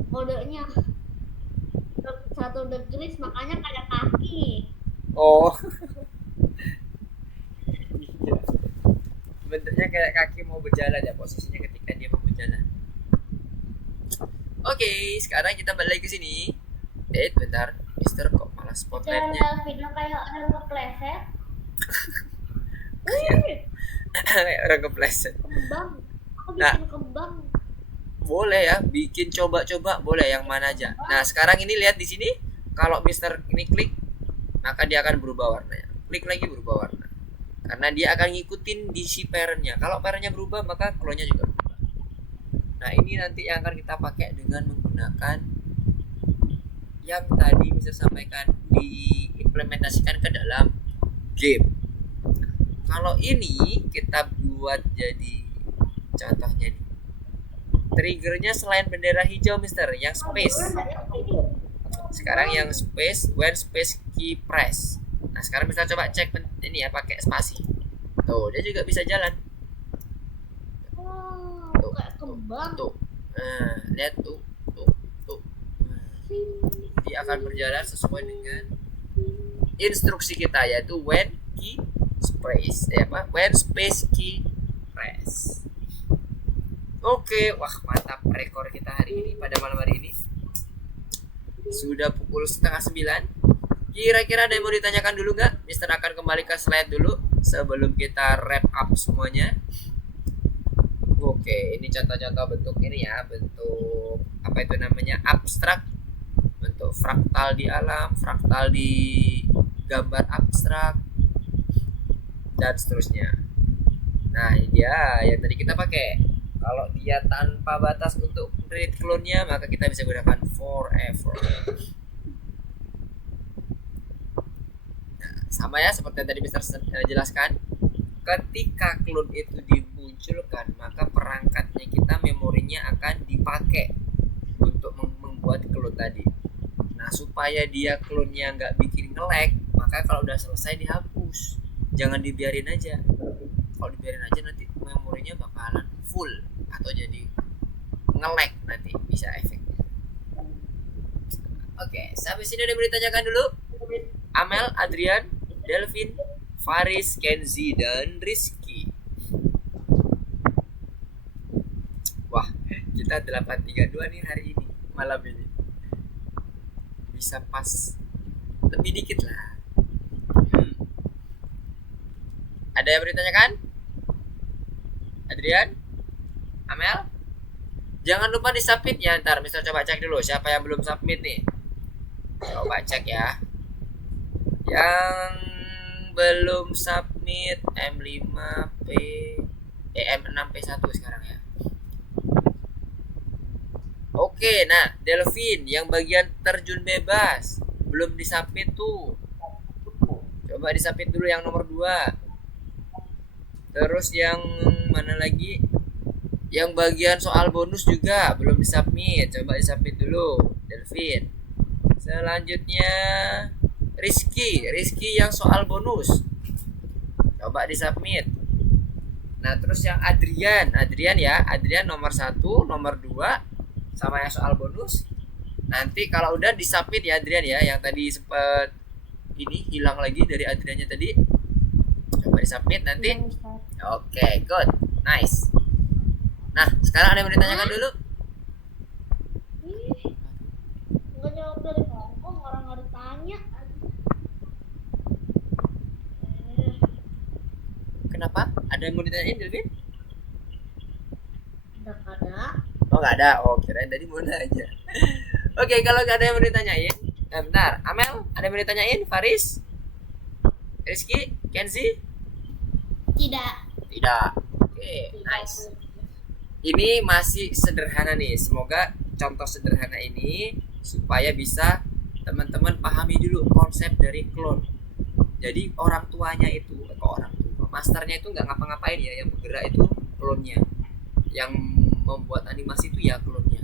Kodenya satu degrees, makanya kayak kaki. Oh. Bentuknya kayak kaki mau berjalan ya, posisinya ketika dia mau berjalan. Oke, sekarang kita balik ke sini. Bentar, Mister kok malah spotlightnya. Dan video kayak orang kepleset. Kayak orang kepleset. Kembang, aku Nah. bikin kembang. Boleh ya, bikin coba-coba boleh yang mana aja. Nah, sekarang ini lihat di sini, kalau Mister ini klik, maka dia akan berubah warnanya. klik lagi berubah warna. Karena dia akan ngikutin di si parentnya. Kalau parentnya berubah maka klonnya juga berubah. Nah ini nanti yang akan kita pakai dengan menggunakan yang tadi bisa sampaikan diimplementasikan ke dalam game. Kalau ini kita buat jadi contohnya nih. Triggernya selain bendera hijau Mister, yang space. Sekarang yang space, when space key press. Nah sekarang bisa coba cek ini ya pakai spasi. Tuh dia juga bisa jalan. Wow, Tuh, kayak kembang. Tuh, lihat tuh. Nah, dia akan berjalan sesuai dengan instruksi kita yaitu when key space, when space key press. Oke, wah mantap rekor kita hari ini pada malam hari ini. Sudah pukul 8:30. Kira-kira ada yang mau ditanyakan dulu nggak? Mister akan kembali ke slide dulu sebelum kita wrap up semuanya. Oke, ini contoh-contoh bentuk ini ya, bentuk apa itu namanya abstrak, bentuk fraktal di alam, fraktal di gambar abstrak, dan seterusnya. Nah, ini dia yang tadi kita pakai. Kalau dia tanpa batas untuk create clone-nya, maka kita bisa gunakan forever. Nah, sama ya seperti yang tadi Mister jelaskan. Ketika clone itu dimunculkan, maka perangkatnya kita memorinya akan dipakai untuk membuat clone tadi. Nah, supaya dia clone-nya nggak bikin nge-lag, maka kalau udah selesai dihapus. Jangan dibiarin aja. Kalau dibiarin aja nanti memorinya bakalan full atau jadi nge-lag nanti bisa efeknya. Oke, sampai sini udah ditanyakan dulu. Amel, Adrian, Delvin, Faris, Kenzi, dan Rizky. Wah, kita 832 nih hari ini, malam ini. Bisa pas lebih dikit lah. Ada yang ditanyakan? Adrian? Amel? Jangan lupa di submit ya, ntar Mister coba cek dulu siapa yang belum submit nih. Coba cek ya. Yang belum submit M5P M6P1 sekarang ya. Oke, nah Delvin yang bagian terjun bebas belum disubmit tuh. Coba disubmit dulu yang nomor 2. Terus yang mana lagi? Yang bagian soal bonus juga belum disubmit. Coba disubmit dulu, Delvin. Selanjutnya Rizky yang soal bonus. Coba disubmit. Nah, terus yang Adrian ya. Adrian nomor 1, nomor 2 sama yang soal bonus. Nanti kalau udah disubmit ya Adrian ya, yang tadi sempat ini hilang lagi dari Adriannya tadi. Coba disubmit nanti. Oke, good. Nice. Nah, sekarang ada yang mau ditanyakan dulu? Nggak jawab dari Hongkong, orang nggak ditanya. Kenapa? Ada yang mau ditanyain, Delvin? Ada. Oh, nggak ada. Oh, kirain tadi mau nanya. Oke, kalau nggak ada yang mau ditanyain, bentar. Amel, ada yang mau ditanyain? Faris? Rizky? Kenzi? Tidak. Tidak. Oke, nice. Ini masih sederhana nih. Semoga contoh sederhana ini supaya bisa teman-teman pahami dulu konsep dari clone. Jadi orang tuanya itu, masternya itu nggak ngapa-ngapain ya, yang bergerak itu clone-nya. Yang membuat animasi itu ya clone-nya.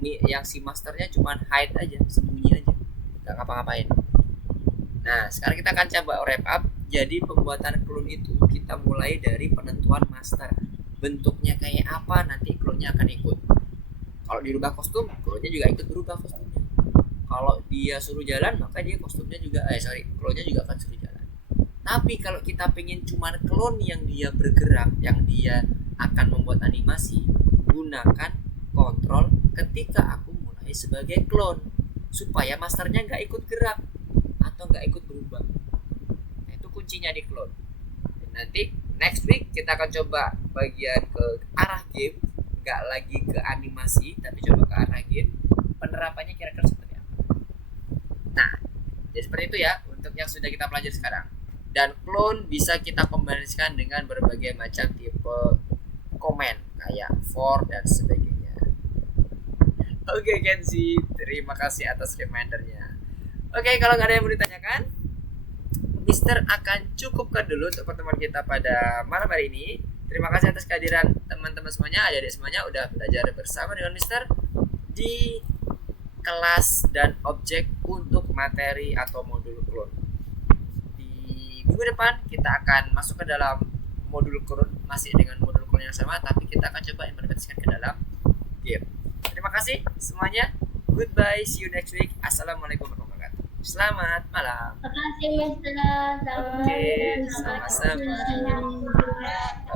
Ini yang si masternya cuma hide aja, sembunyi aja, nggak ngapa-ngapain. Nah, sekarang kita akan coba wrap up. Jadi pembuatan clone itu kita mulai dari penentuan master. Bentuknya kayak apa nanti clone-nya akan ikut. Kalau dirubah kostum, clone-nya juga ikut berubah kostumnya. Kalau dia suruh jalan, maka dia kostumnya juga clone-nya juga akan suruh jalan. Tapi kalau kita pengen cuma clone yang dia bergerak, yang dia akan membuat animasi, gunakan kontrol ketika aku mulai sebagai clone supaya masternya nggak ikut gerak atau nggak ikut berubah. Nah, itu kuncinya di clone. Dan nanti next week kita akan coba bagian ke arah game, nggak lagi ke animasi tapi coba ke arah game. Penerapannya kira-kira seperti apa? Nah, jadi seperti itu ya untuk yang sudah kita pelajari sekarang. Dan clone bisa kita kombinasikan dengan berbagai macam tipe komen kayak for dan sebagainya. Oke Kenzi, terima kasih atas remindernya. Oke, kalau nggak ada yang mau ditanyakan, Mister akan cukupkan dulu untuk pertemuan kita pada malam hari ini. Terima kasih atas kehadiran teman-teman semuanya, adik-adik semuanya udah belajar bersama dengan Mister di kelas dan objek untuk materi atau modul clone. Di minggu depan kita akan masuk ke dalam modul clone, masih dengan modul clone yang sama, tapi kita akan coba implementasikan ke dalam game. Terima kasih semuanya. Goodbye, see you next week. Assalamualaikum warahmatullahi wabarakatuh. Selamat malam. Terima kasih Mister. Oke, sama-sama. Sama-sama.